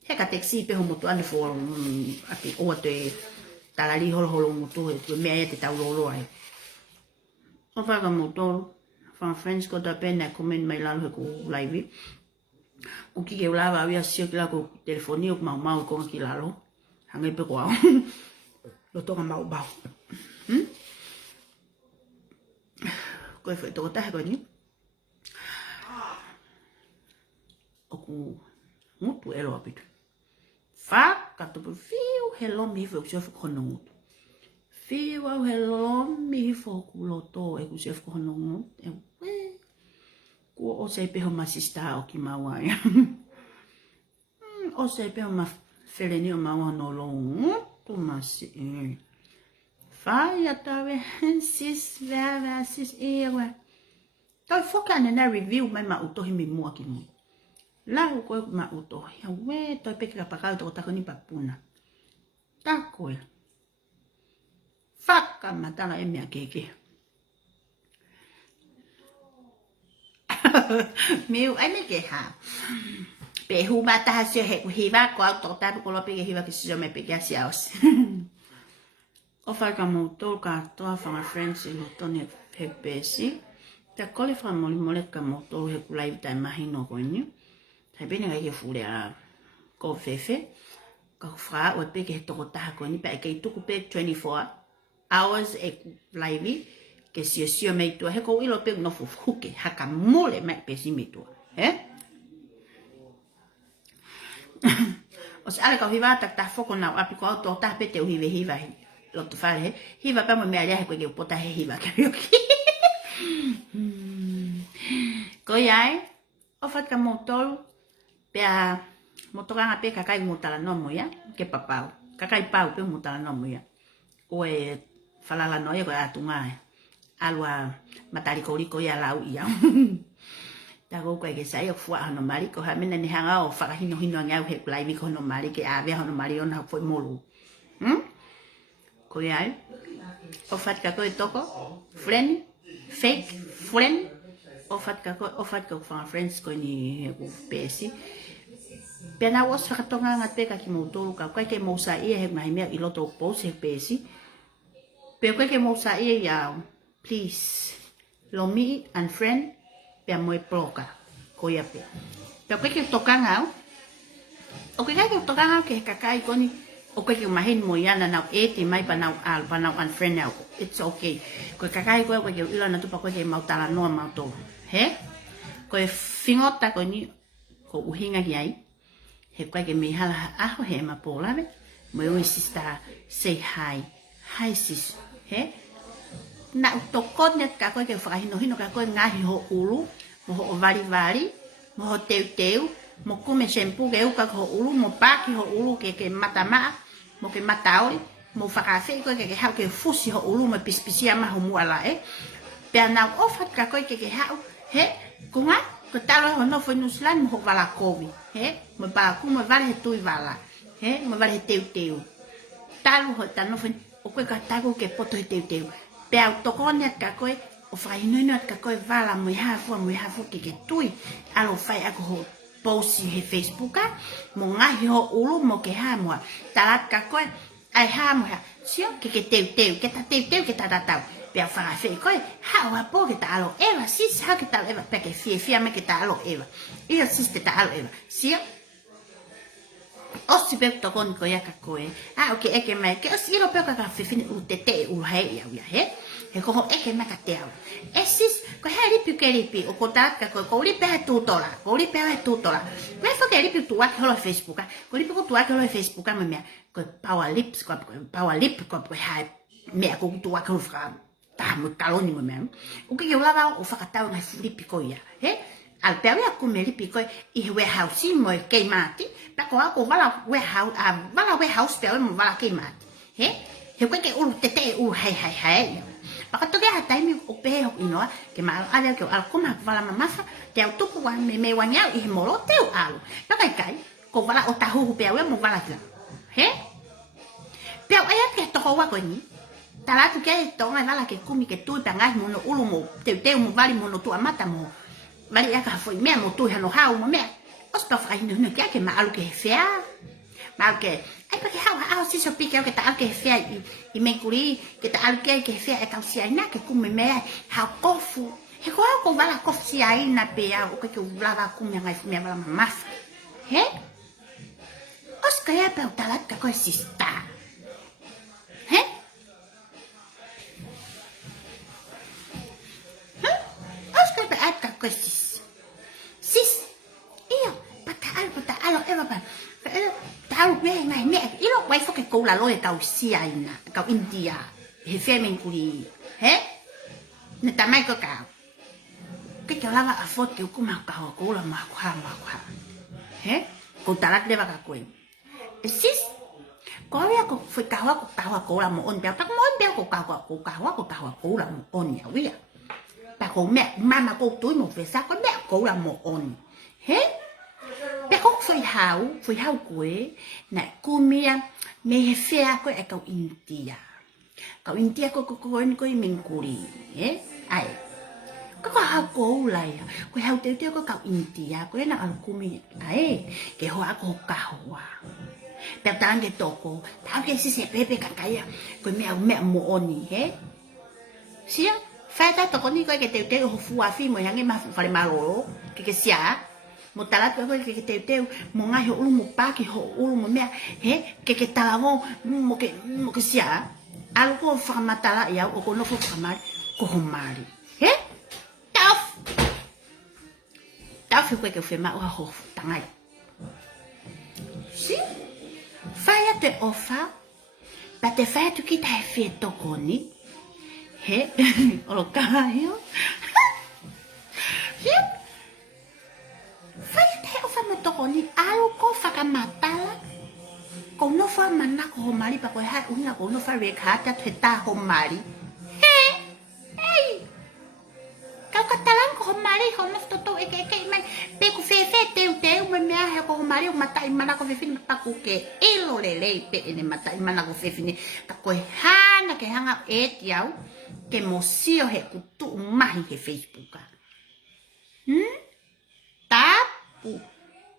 he ka taxi pe ho motua ni fo ati o te talali holo motu e mea e te tau lolo ai o whaka moto whanga friends ko ta pena comment mai lalo he ko laivi o ki ke ulava awia sio ki lako telefoni o mau ko ki lalo hanga ipe ko au lo tonga mau bau koe whai toko tahe koe ni o ku ngutu elo apitu whaka tupu whiu he lomi hifo ku sefu kono ngutu whiu au he lomi hifo ku loto e ku sefu kono ngutu e we kua o se peho ma sista o ki maua ia o se peho ma whereni o maua no lo ngutu ma si whai atawe sis vera sis ewe toi whoka ane na review mai ma utohi mi mua ki mu lau koe ma utohi ya we toi peke ka pakau toko tako ni papuna takoe whaka matala e mea keke miu ai me ke ha pe hu mata ha sio he hiva ko au toko tapu ko lo peke hiva ki sio me peke asi aus o whaka mo tō katoa whanga friends i lo toni he pesi te kole wha mole ka mo tō he kulai tai mahi no koe ni tai bene ngai ke fure a ko fefe ka wha o peke he toko taha koe ni pa e kei tuku pe 24 hours e laivi ke sio mei tua he ko ilo pe no fuke haka mole mai pesi mei tua he o se ale ka hiva tak ta foko na api ko auto ta pe te uhive hiva lo tu fale hiva pa mo me alia ko ke pota he hiva karaoke ko yai o fat ka motor pe a motoranga pe kakai mutala no mo ya ke papau kakai pau pe mutala no mo ya o e falala no ya ko atunga alwa matari ko liko ya lau ya ta go ke sai o fua no mari ko ha mena ni hanga o fa hino nga he live ko no mari ke ave no mari on ha foi molu ko yai o fat ka ko toko friend fake friend o fat ka fa friends ko ni ko pesi pena was fa tonga nga te ka ki mo to ka ke mo sa e he mai me i lo to post he pesi pe ko ke mo sa e ya please lo me and friend pe moi ploka ko ia pe pe ke toka ngau o ke toka ngau ke kakai ko ni o ke mahin mo yana na eti mai pa na al pa na an friend now it's okay ko kakai ko ke ila na tu pa ko ke mau tala no mau to he ko fingota ko ni ko uhinga ki ai he ko ke me hala aho he ma pola ve mo o sister say hi sis he na toko net ka ko ke fa hino ka ko ngahi ho ulu mo ho vari mo ho teu mo kume shampoo ke uka ho ulu mo paki ho ulu ke matama mo ke mataori mo fa kafe ko ke ha ke fusi ho ulu mo pispisia ma ho muala pe na ofat ka ko ke ha he kunga ko talo ho no foi nuslan mo vala kovi he mo ba ku mo vale tu vala he mo vale teu talo ho tano foi o ko ka tago ke poto teu pe autoconia ka koe o fai no ka koe vala mo hafu ke tui alo fai ako ho post he Facebook mo ngahi ho ulu mo ke ha mo talat ka koe ai ha mo ha sio ke teu ke ta tau pe fa fe koe ha wa po ke ta alo eva sis ha ke ta eva pe ke fia me ke ta alo eva io sis te ta alo eva sio o si pe to kon ko ya ka koe okay e ke me ke o si lo pe ka fe fini u te u hai ya he he ko e ke me ka te au e sis ko ha ripi o ko ta ka ko ripi ha tutola me fo ke ripi tu wa ko Facebook ko ripi ko tu wa ko Facebook me me ko power lip ko ha me ko tu wa ko fra ta mo kaloni me me o ke yo la o fa ka ta na ripi ko ya he al pewe aku meli piko I warehouse mo ke mati pa ko ako vala warehouse pewe mo vala ke mati he ko ke ulu tete u hai pa to ke hatai mi o pe ho ino ke ma ale ke al kuma vala mamafa te au tupu wa me wanya I moro te alu pa kai ko vala o tahu pewe mo vala kla he pewe ai ke to wa ko ni tala tu ke to ngai vala ke kumi ke tu pa ngai mo no ulu mo te mo vali mo no tu amata mo Mari aka foi me mo tu hano hau mo me. Os pa fai no que ma alu ke fea. Ma ke ai pa ke hau si so pike ke ta ke fea I me kuri ke ta alu ke fea e ka si ai na ke ku me ha kofu. He ko vala kofu si ai na pe a o ke lava ku me ngai me vala maf. He? Os ka ya pa talat ka ko sista. He? Os ka pa ka ko sis iyo patalo eva pa tau be ngai me ilo wai fo ke ko la lo e kau sia ina kau India he femen kuri he ne tamai ko ka ke lava a foto ke ku ma ka ko la ma kwa he ko talat leva ka ko sis ko ya ko foi ka ko la mo on pe pa mo on pe ko ka ko la mo on ya wi pa ko me mama ko tu mo fe sa ko me ko la mo on he pe ko foi hau ko na kumia me he fe ko e ka India ko ko min kuri he ai ko ha ko la ya ko hau te ko ka India ko na al kumi ai ke ho ako ka ho pe tan de toko ta ke si se pepe ka kaya ko me mo oni he sia fai ta to koni ko ke te ho fu afi mo yange ma fale malo ke sia mo tala ko ke te mo nga ho ulu mo pa ke ho ulu mo me he ke talavo mo ke sia algo fa matala ya o ko no fo famar ko mari he taf ko ke fe ma o ho tangai si fai te ofa pa te fai tu ki ta fe to koni he o kaio he fai te ofa mo to koni algo fa ka matala ko no fa mana ko mari pa ko ha una ko no fa re ka ta ta ho mari he hey ka talang ko mari ho no to e ke mai pe ku fe te me me ha ko mari o matai mana ko fe fini pa ku ke elo le pe ene matai mana ko fe fini ka ko hana ke hanga et yau ke mosio he ku tu mai he Facebook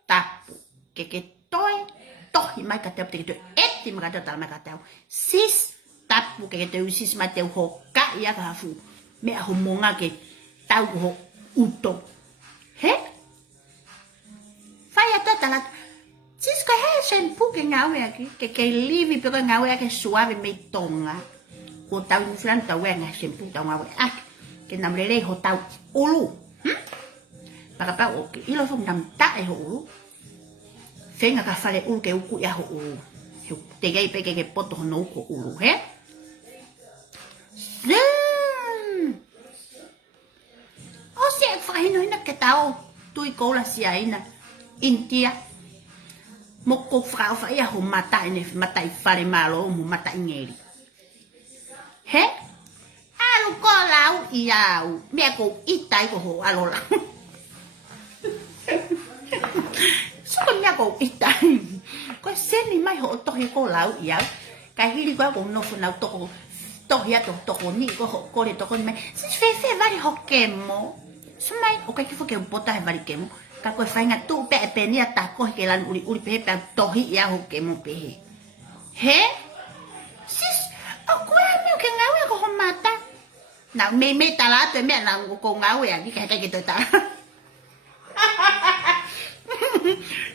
tapu ke toi tohi mai ka te eti mai ka te mai ka te sis tapu ke te sis mai te ho ka ia ka fu me ho monga ke tau ho uto he fai ata talat sis ka he shampoo ke ngawe aki ke livi pe ka ngawe ke suave me tonga ko tau ni flan tau nga shampoo tau ngawe ak ke namlele ho tau ulu para pa o ke ilo fong nam ta e ho ulu fenga ka fale ulu ke uku ya ho ulu te gai pe ke poto no ko ulu he o se fai no ina ke tau tui ko la sia ina India mo ko frau fa ya ho mata I fare malo mo mata ngeri he alu ko lau iau me ko itai ko ho alola so me ko itai ko se ni mai ho to ko lau iau ka hiri ko no fo na to tohia to koni ko le to koni me sis fe vari hokemo sumai o kai fo ke bota e vari kemo ka ko fainga tu pe ni ata ko ke lan uri pe tohi ya hokemo pe he sis o ko me ke ngawe ko mata na me tala te me na ko ngawe ya ki ka ke to ta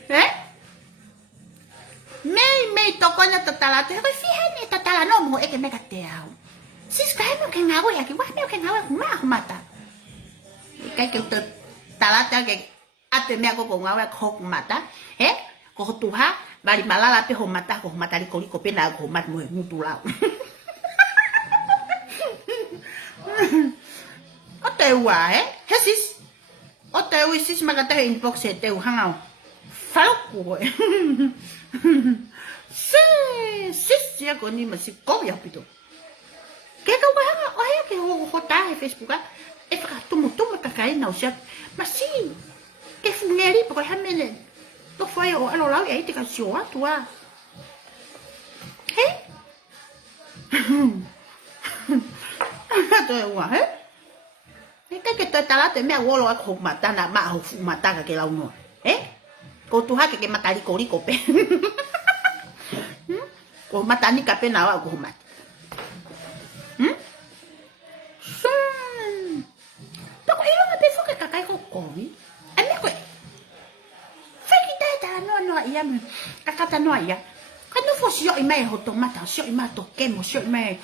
eh me tokona tatala te ko fihani tatala no mo e ke me ka te au sis ka me ke ngawe ya ki wa me ke ngawe ma mata cái kiểu từ ta lá cho cái ate me ko ngawe ko mata ko tu ha bali malala pe ho mata li ko pe na ko mat mo mu tu lao o te wa he sis o te wi sis magata inbox te u hangau fa ko sis ya ko ni ma si ko ya pito ke ka wa hanga o ya ke ho ta Facebook a e fa tumu ka kai na usia mas sim ke fungeri po ha mene to foi o alo lau e te ka sio atua he to wa he ke to tala te me wo lo ko mata na ma ho fu mata ka ke lau no ko tu ha ke mata li ko pe ko mata ni ka pe na wa ko mata no ia me kakata no ia kanu fo sio i mai ho tomata sio i ma to kemo sio i mai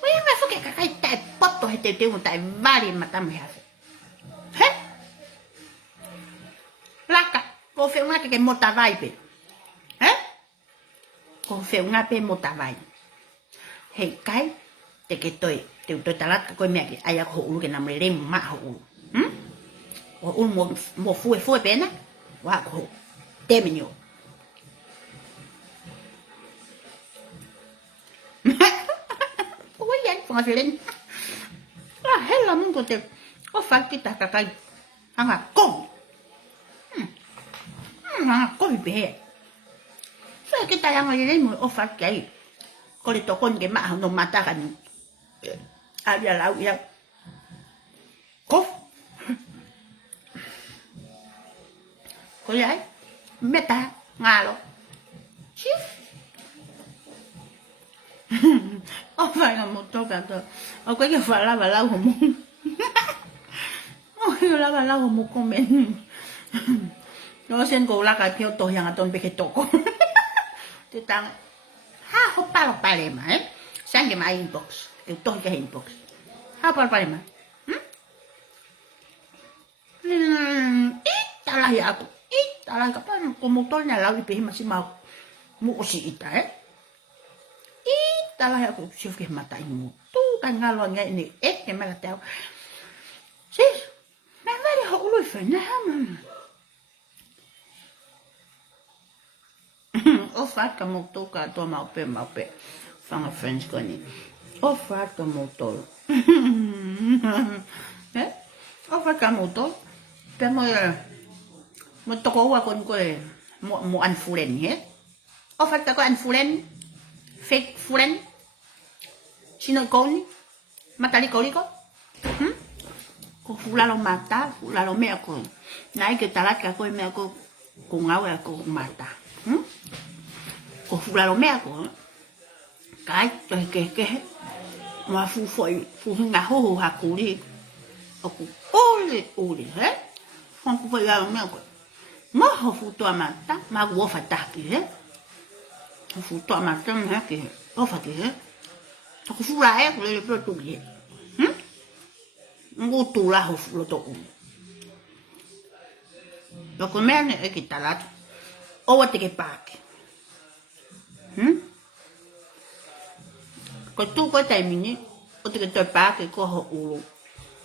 o ia mai fo ke kakai tai poto he te un tai vari mata me ha he laka ko fe unha ke mota vai pe ko fe unha pe mota vai he kai te ke toi te talat ko me ke aya ho u ke na me re ma ho o un mo fu pe na wa ko temenyo ôi anh phải lên hết là muốn tôi có phải kita kakai hanga con hanga con bé phải kita yang lên một ô phải cái có đi tổ con cái mạ nó mata kan ada lau ya kof có vậy meta ngà lo chip o phải là một tô cả thôi o cái phải là bà lau hồ mông o là bà lau hồ mông con men nó xem cô là cái phiếu tổ hàng ở trong bị cái tổ con thì tăng ha hop pa le mà sáng cái máy inbox cái tôi cái inbox ha pa le mà ít ta là ya ít ta là cái con một tôi nhà lau đi bị mà xin mau mua gì ít đấy tala aku siuf ke mata imu tu kan ngalon ngai ni ke mala tau sis na vale ho lui fe na o fa ka mo to ka to ma pe fanga friends ko ni o fa ka mo to o fa ka mo to pe mo to ko wa kon ko mo an fulen o fa ta ko an fulen fake friend sino coni matali colico ko fula lo mata fula lo me ko nai ke talat ka ko me ko ngawe ko mata ko fula lo me ko kai to ke ma fu nga ho ha ku li o ku ole he fon ku ya lo me ko ma ho fu to mata ma go fa ta ki he fu to mata me ke o fa ki he ko fu la e ko le pro tu ye ngu tu la ho fu lo to lo ko me ne e ki talat o wa te ke pak ko tu ko tai mini o te ke to pak ko ho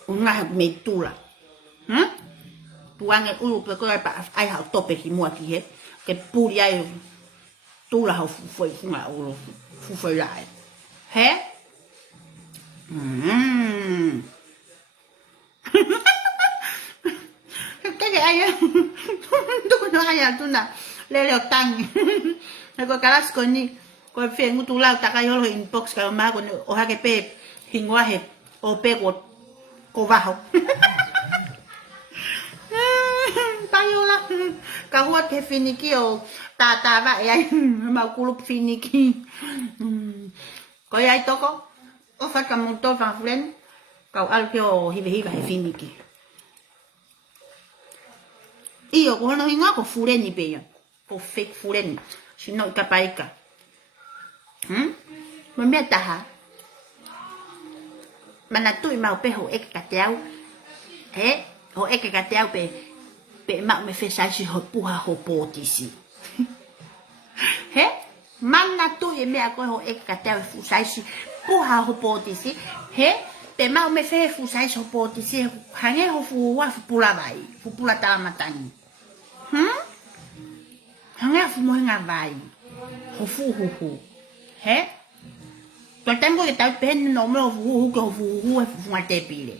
u nga me tu la puang e ulu pe ko pa ai ha to pe ki mo ki he ke pu ya tu la ho fu foi nga ulu fu foi la he cái ai á tôi nói ai à tôi nè leo leo tăng rồi có cái con đi có phiền của tôi lao ta cái rồi inbox cái má của ô ha cái pe Hingoa he o pego ko vaho. Paiola. Kahua ke finiki o tata va e maukulu finiki. Ko ai toko. O whaka monto whawhren. Kau alke o hiva he finiki. Iyo ko hono hingoa ko fureni peia. Ko fake fureni. Sino ikapaika. Mo mea taha. Mana tui mau pe ho eke ka te au. He? Ho eke ka te au pe mau me whesai ho puha ho pōtisi. He? Mana tui e mea koe ho eke ka te au fusai puha ho pōtisi. He? Pe mau me whe fusai ho pōtisi. Hange ho fuwa fupula vai. Fupula tāmatani. Hange ho mohinga vai. Ho fuhuhu. He? Ko tempo ke tau pen no mo fu ko fu e fu te pile.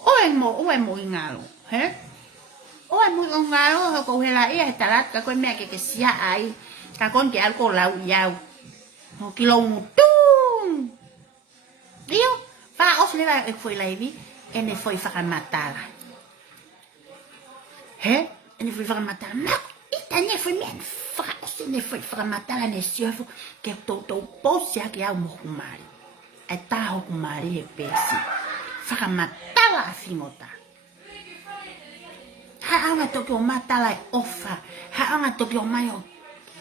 O e mo ingalo, he? O e mo ingalo ko hela ia talat ka ko me ke sia ai. Ka kon ke alko lau iau. Ho kilo mutum. Dio, fa os le va e foi laivi e ne foi fa matala. He? E ne foi fa matala. Ne foi men fraus, ne foi framatala ne sievo que tô posia que ao morumari. É tá o mari e pesi. Framatala afimota. Ha anga to que o matala ofa. Ha anga to que o maio.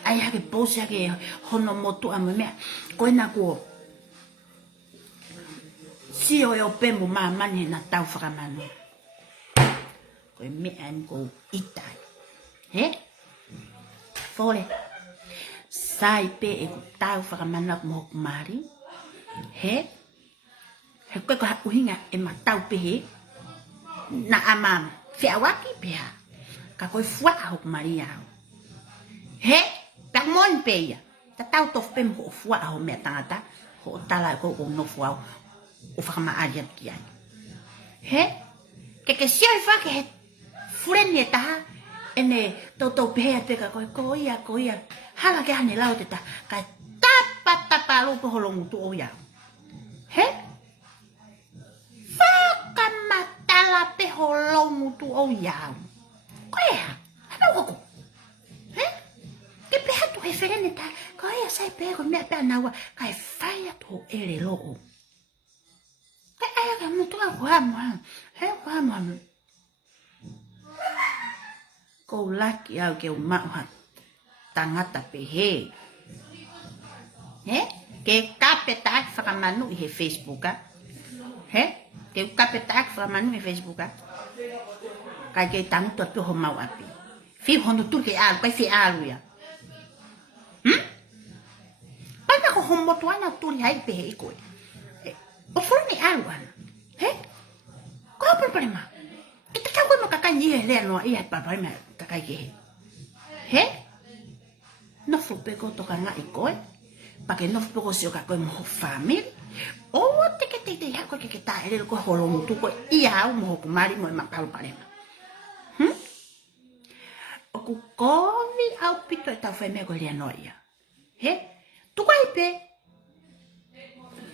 Ai ha que posia que hono motu a me. Koina ko. Si o eu pemo mani na tau framanu. Ko me an ko itai. He? Fole. Sai pe e tau whakamana mo kumari. He? He koe koe uhinga e matau pe he. Na amam. Whiawaki pe ha. Ka koe fua ho kumari au. He? Pek mon pe ia. Ta tau tof pe mo fua ho mea tangata. Ho tala ko o no fua o whakama aria ki ai. He? Ke sia i whake he. Fureni e taha. Ene toto pea peka koia. Hala ke hane lau te ta. Kai tapa lupo holongu tu o iau. He? Whakamatala pe holongu tu o iau. Koea? Hana wako? He? Ke pea tu he wherene ta. Koea sai pea ko mea pea naua. Kai whaia tu ere loo. Kai aia ka mutua kuhamu. He kuhamu. Ko laki au ke umauha tangata pe he. He? Ke kape taak whakamanu i he Facebooka. He? Ke kape taak whakamanu i Facebooka. Kai ke tangutua pe ho mau api. Whiu hono tu ke alu, kai whi alu ia. Pai na ko homotu ana turi hai pe he i koe. O furu ni alu ana. He? Ko hapun pare ma. Kita kau koe makakai ni he lea noa ia pare ma. Kakai ke he. He? Nofu peko toka nga i koe. Pake nofu peko si o ka koe moho family. O teke hako ke ta ere koe holongu tu koe. Ia au moho kumari mo e makalu parema. O ku kovi au pito e tau whai mea koe rea noa ia. He? Tu koe pe.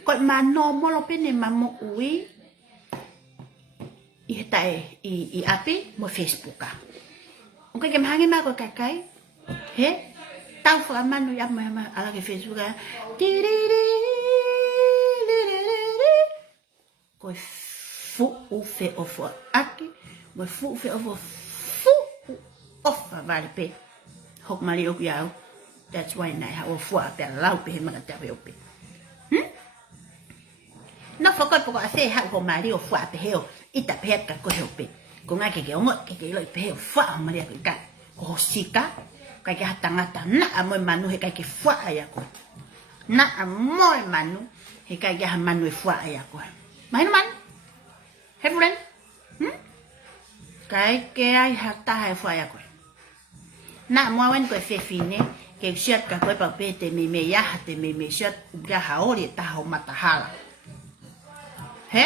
Koe mano molo pene mamo ui. I he tae i api mo Facebooka. Okay, ke mahangi ma ko kakai. He? Tau whakamanu i ama ala ke Facebook. Ko fu ufe ofo aki. Mo fu ufe ofo fu ofa vale pe. Hok mali oku iau. That's why nai ha o fu ape lau pe he mana tawe ope. No whakoi poko a se ha ko mali o fu ape heo. Ita pe ka ko ope. Ko ngā ke ongo ke iloi pehe o wha o maria koe kai. Ko hosika, kai ke hatangata na a moe manu he kai ke wha ai a koe. Na a moe manu he kai ke ha manu e wha ai a koe. Mahinu manu? He furen? Kai ke ai hataha e wha ai a koe. Na a moe wen koe whewhine, ke usiat ka koe pau pe te me iaha te me siat ukia haori e taha o matahala. He?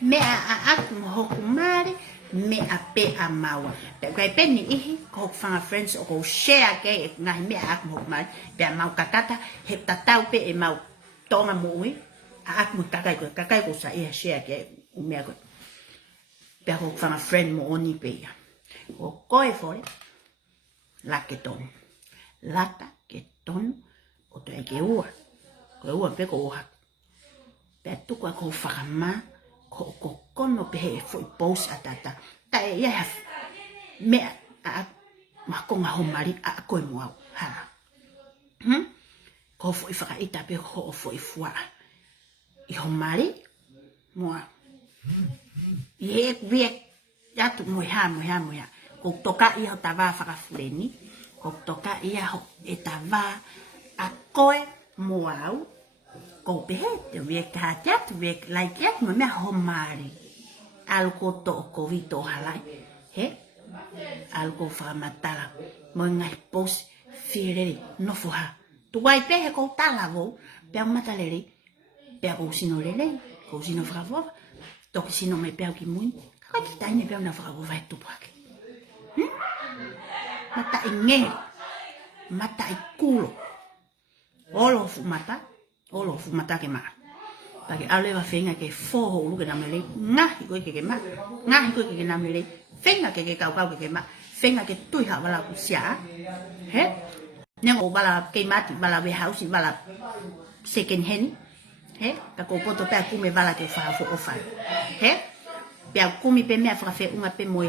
Mea a aku mo hoku mare, me a pe a maua pe kai pe ni ihi ko whanga friends o ko share ke ngai me ak mo mai pe a mau kakata he tatau pe e mau tonga mo ui a ak mo kakai ko sa ia share ke o me ko pe ko whanga friend mo oni pe ia o koe fore la ke ton lata ke ton o te ke ua ko ua pe ko oha pe tu ko whakama ko kono pe he foi pos atata ta ia me a ma ko nga homari a ko mo ha ko foi whaka ita pe ko foi fua I homari mo ye vie ya tu mo ha ko toka ia tava whaka fureni ko toka ia ho e tava a koe mo au ko pehe te vie ka te vie like ya mo me homari algo to ko vito halai he algo fa matala mo ngai pos fireri no fuha tu vai pehe ko talavo pe matalere pe ko sino lele ko sino fravo to sino me pe ki mun ka ki tani pe na fravo vai tu pake mata inge mata ikulo olo fu mata ke ma pake ale va fenga ke fo lu ke na mele ngahi ko ke ma ngahi ko ke na mele fenga ke kau ke ma fenga ke tui ha bala ku sia he nyango bala ke mati bala we house bala second hand he ka ko poto pe ku me bala ke fa fo ofa he pe ku mi pe me fa fe unha pe moe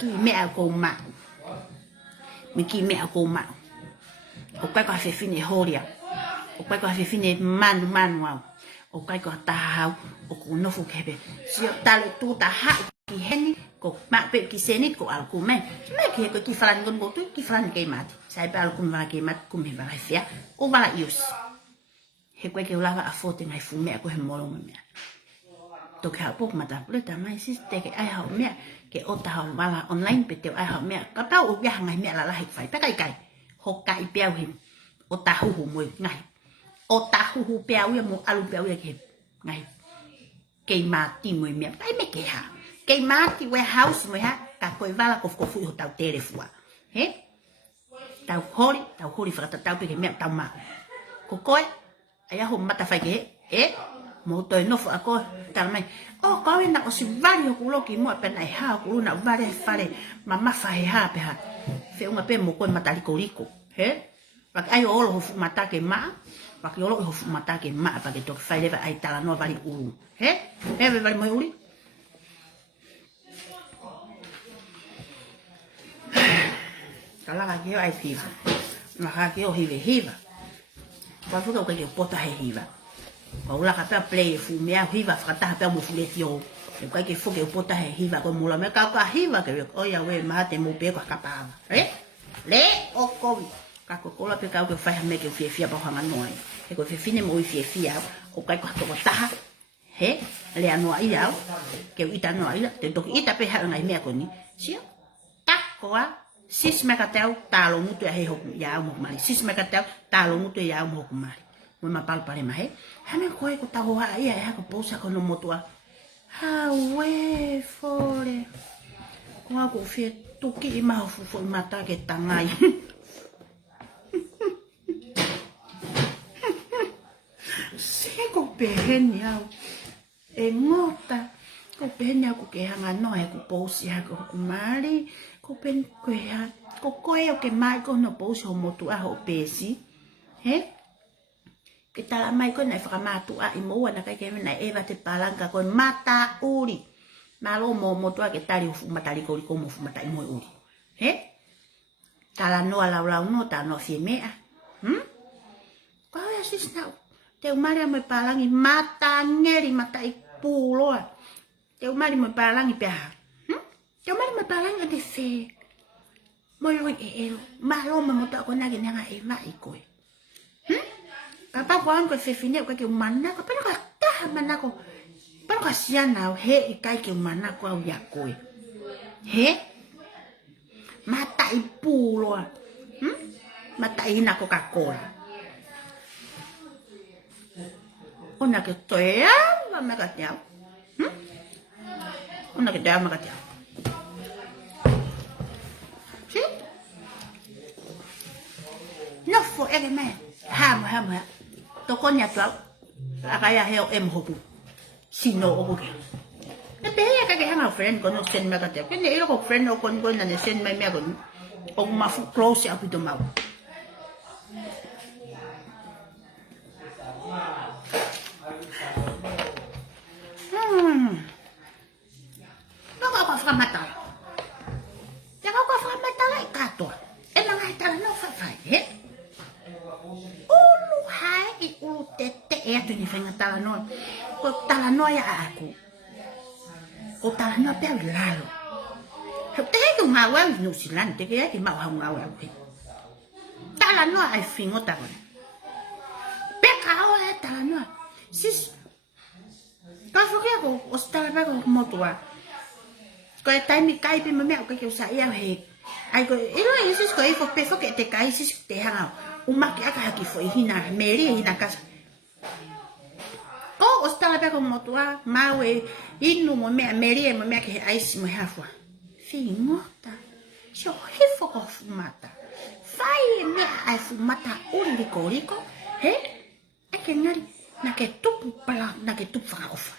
ki me a ko ma mi ki me a ko ma o ka ka fe fine horia o ka ka fe fine manu au o kai ko tahau o ko no fu kebe si tale tu ta ha ki heni ko ma pe ki senit ko al ku me ki ko ki falan gon go tu ki falan ke mat sai pa al ku ma ke mat ku me va fia o bala ius he ko ke lava a foto ngai fu me ko he molo me to ka pok mata pleta mai sis te ke ai ha me ke o ta bala online pe te ai ha me ka pa o ya ngai me la la hik fai pa kai ho kai piao him o ta hu mo ngai o tahu piau ya mo alu piau ya ke ngai ke mati mo me ai me ke ha ke mati we house mo ha ka ko vala ko fu ho tau telefua he tau hori fra tau pe ke me tau ma ko koi ai ho mata fai ke mo to no fa ko tal mai o ko na o si vario ku lo ki mo pe nai ha ku na vare fare mama fa ha pe ha fe unha pe mo ko mata liko he pak ai o lo mata ke ma pak yo lo mata ke ma pa ke to fai leva ai tala no vali ulu he vali mo uli kala ka ke ai fiva ma ka ke o hiva pa fu ko ke pota he hiva o la ka pa play fu me a hiva fra ta pa mo fu le tio e ka ke fu ke pota he hiva ko mo la me ka hiva ke o ya we ma te mo pe ka pa le o ko ka ko la pe ka ke fai me ke fia pa hanga noi e ko fine mo fia o kai ko to ta he le ano ia ke ita no ia te to ita pe ha ngai me ko ni sia ta ko a sis me ka tau ta lo mutu he ho ya mo mari sis me ka tau ta lo mutu ya mo ko mari mo ma pal pare ma he ha me ko ko ta ho ia ha ko posa ko no motu a ha we fore ko ko fie tu ki ma fu mata ke tangai ko peheni au e ngota ko peheni aku ke hanga no e ko posi ha ko mari ko pen ko ha ko koe o ke mai ko no posi ho motu a ho pesi he ke tala mai ko na fra matu a i mo na kai ke na eva te palanga ko mata uri malo mo motu a ke tali fu matali ko mo fu matai mo uri he tala no ala no ta no fiemea ko ya sis na te umari mo palangi mata ngeri mata ipulo te umari mo palangi pe te umari mo palangi de fe mo lo malo mo to ko na ke nga e va iko papa ko an ko fe fine ko ke manna ko pa ka ta manna ko pa ka siana he ikai ke manna ko au ya ko he mata ipulo mata ina Coca-Cola ona ke toya ma ka tiao ona ke da ma ka tiao fo ege me ham to konya to akaya heo em hobu sino oge e pe ya ka ke hanga friend kono sen me ka te ke ne ilo ko friend o kon na ne sen me kon o ma fu close up to mau no ka fa mata ya ka fa mata la ka to e na ngai ta no fa fa he ulu hai I ulu tete e atu ni fenga tala no ko tala no ya aku ko tala no pe lalo te he ku ma wa New Zealand te ke ki ma wa nga wa ku tala no ai fingo ta ko pe ka o e tala no sis ka fo ke ko o tala ba ko mo to wa ko e tai mi kai pe me me ko ke sa ia he ai ko ilo sis ko e fo pe fo ke te kai sis te hanga uma que aka ki foi hina meri hina casa o ostala pe como tua mawe inu mo me meri mo me que ai si mo hafa fingota sho hifo ko fumata fai me ai fumata uli koriko he e que ngari na que tupu pala na que tupu fa ofa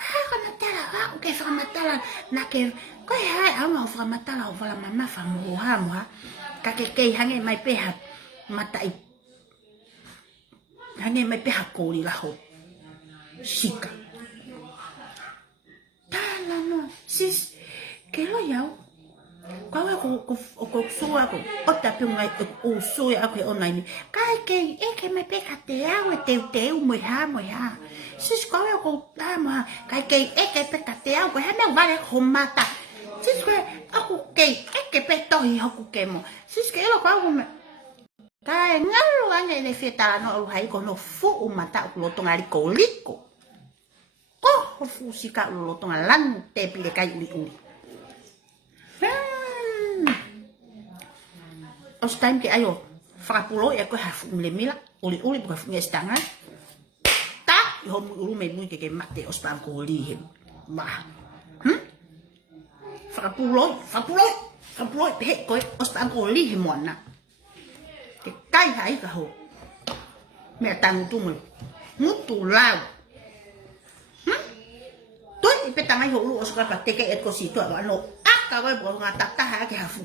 ha na tala ha que fa matala na que ko hai ama fa matala o fa la mama fa mo ha mo kakekei hange mai peha matai hange mai peha kori laho sika tala no sis ke lo yau kwa ko sua ko o tapi ngai o sua ko online kai ke e ke mai peha te au te mo ha sis kwa ko ama kai ke e ke peha te au ko ha me vale homata sis ko aku ke e ke peto hi aku ke mo sis ke lo kwa me kai ngalo ane le feta no lu hai ko no fu mata lo tonga liko ko fu sika lo tonga lan te pile kai uli os time ke ayo frapulo e ko ha fu le mila uli ko fu ngestanga ta yo mu me mu ke mate os pa ko li he ma frapulo pe ko os pa ko li he mona ke kai hai ka ho me tang tu mo mutu lao toi pe tang ai ho lu os ka pa te ke et ko si to no aka wa bo nga ta ta ha ke ha fu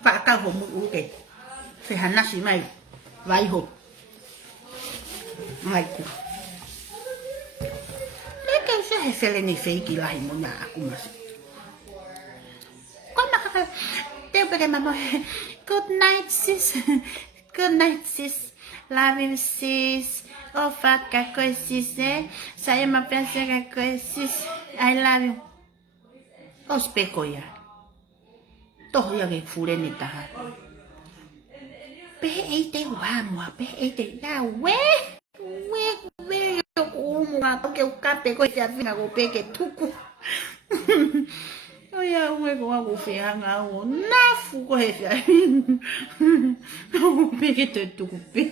pa ka ho mu u ke se hana si mai vai ho mai ku me ke se he fele ni fe ki la hi mo na aku mas Good night, sis. Good night, sis. Love you, sis. Oh, fuck, какой sis, eh? Saya m'appelle какой sis. I love you. Oh, speko ya. Toh ya ke fure ni taha. Pe ete wa mo, pe ete ya we yo como que o cape ko ya fina go pe ke tuku. Oya uwe ko wa go fe hanga o na fu ko he ya. O pe ke te tuku pe.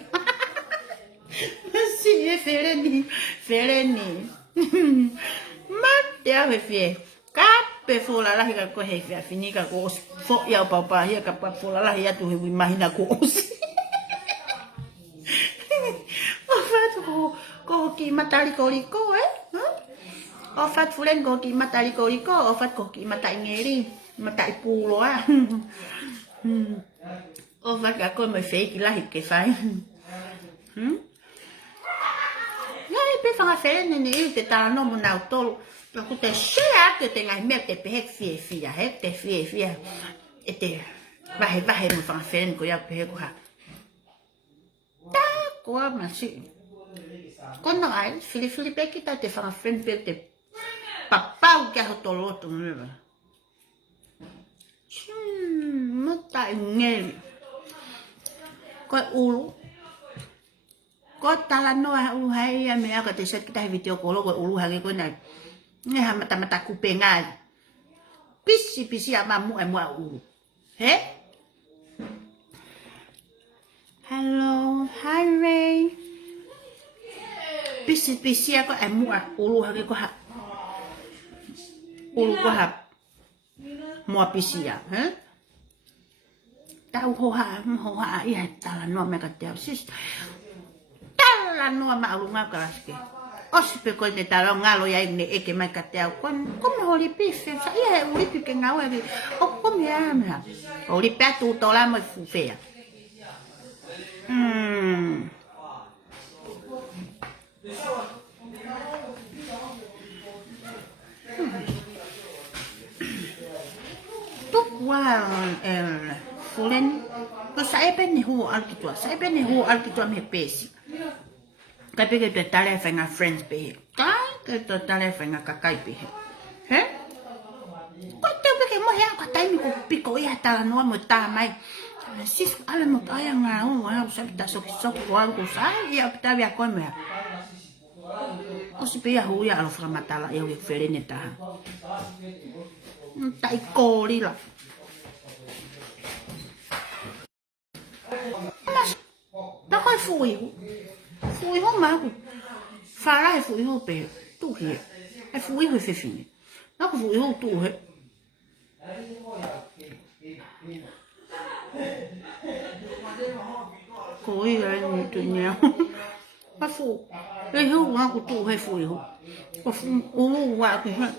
Si e fereni. Mate a fe. Kape fo la ka ko he ya finika ko fo ya papa ya ka pa fo la ya tu he imagina ko osi. O fato ko ki matali ko liko o fat fulen ko ki matali ko liko o fat ko ki matai ngeri matai pulo o fat ka ko me fe ki la ke fai ya pe fa fe ne te ta no mo na to pa ku te share que tenga me te pe fia te fia e te vai mo fa fe ko ya pe ko ha ta ko ma si kono ai Filipe kita te fa fe te papa o que é o toloto, né? Não tá nele. Qual ulu? Qual tá lá no ulu hai a minha que te set kita video call qual ulu hai qual nai. Ni ha mata kupengai. Pisi ama mu ulu. He? Hello, hi Ray. Pisi aku emu ulu hai ko ha. Ulu ko ha. Mua pisia, he? tau ho ha ia tala no me ka teo sis tala no ma alunga kalaske osi pe ko ne tala ngalo ya ne e ke mai ka teo kon me holi pife sa ia uri pi ke ngau e o come ama holi pe tu to la mo fu fea Wow, fulen. Ko sa ebe ni hu alkitua. Sa ebe ni hu alkitua me pesi. Kai peke tu tale fenga friends pe. Kai ke tu tale fenga kakai pe. He? Ko te peke mo ya ka tai mi ko piko ia tala no mo ta mai. Sis ale mo aya nga o wa sa ta so wa ko sa ia ta via ko me. O si pe ya hu ya lo fra matala ia we ferene ta. Tai ko li la. Nó coi phùi không mà pha ra phùi không bể tụ hết hay phùi hơi phê phì nó có phùi không tụ hết có gì là tụi nhau nó phù cái hữu nó có tụ hay phùi không có phù qua cái hết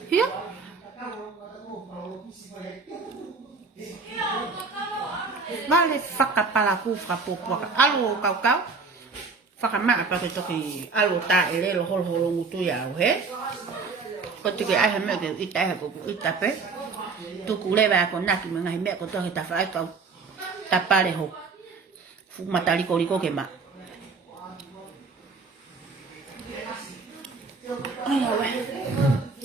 vale whakapalaku whakapopoaka alo kau whakamaa pa ke toki alo ta ele lo holo ngutu ya o he ko tiki ai me ke ita ko ita pe tu kuleva ko naki me ngai me ko to ta fai ka ta pare ho fu matali ko liko ke ma ai we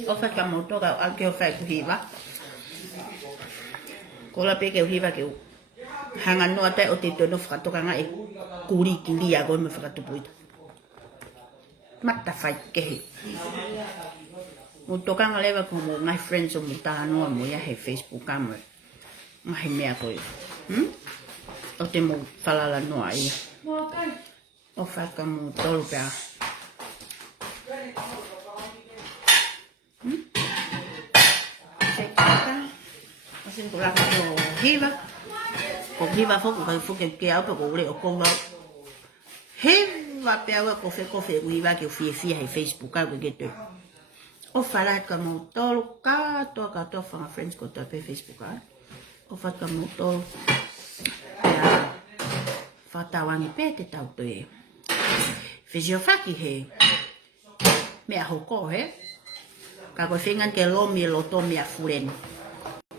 o fa ka moto ka al ke o fa ku hiva ko la pe ke hiva ke hangan no ate o te tono whakatoka nga e kuri kiri a goe me whakatupuita. Mata whai kehe. Mo toka nga lewa ko mo ngai friends o mo taha noa mo ia he Facebook a mo. Mahi mea koe. O te mo whalala noa ia. O whaka mo tolu pia. O sin kulaka ko hiva. Ko hiva foku kai fuke ke au ko ule o konga hiva pe au ko fe hiva ke fie he Facebook ka ke te o fala ka mo tolu ka to fa friends ko to pe Facebook ka o fa ka mo tolu ya fa ta wangi pe te tau to e fizio faki he me a hoko he ka ko fingan ke lo mi lo to mi a fulen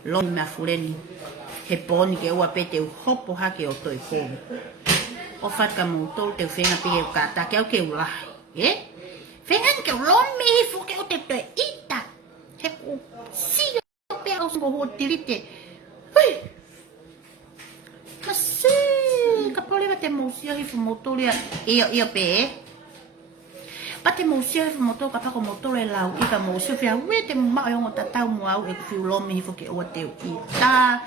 lo mi a fulen he poni ke ua pete u hopo hake o toi komi. O whaka mo tolu te whenga pike u kata ke au ke u lahi. Whengan ke u lomi hifu ke o te toi ita. He ku si o pia o sungo ho tirite. Hui! Kasi! Ka polewa te mousia hifu mo tolu ia iyo pe Pa te mousia hifu mo tolu ka pako mo tolu e lau ika mousia whia ue te mao yongo tatau mo au e ku whiu lomi hifu ke ua te u ita.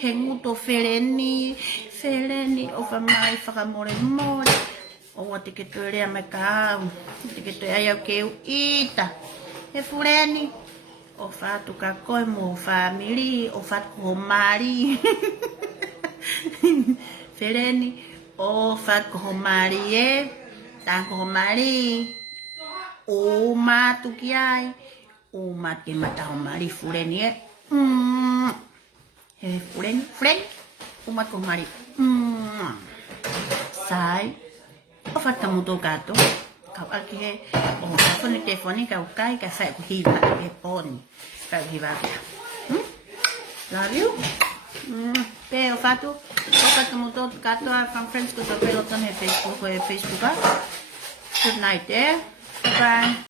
He nguto fereni o whamai whakamore more o wa te ke tue rea mai ka au te ke tue ai au ke u ita he fureni o whatu ka koe mo family o whatu ho mari fereni o whatu ho mari tanko ho mari o matu ki ai o mat ke mata ho mari fureni friend, umat ko mari. Sai, o fata muto gato. Kau alki he, o telefoni kau kai ka sai ku hiva he poni. Kau hiva kia. Love you. Pe o fatu muto gato from friends ko to peloton he Facebook ko he Facebook. Good night, Bye.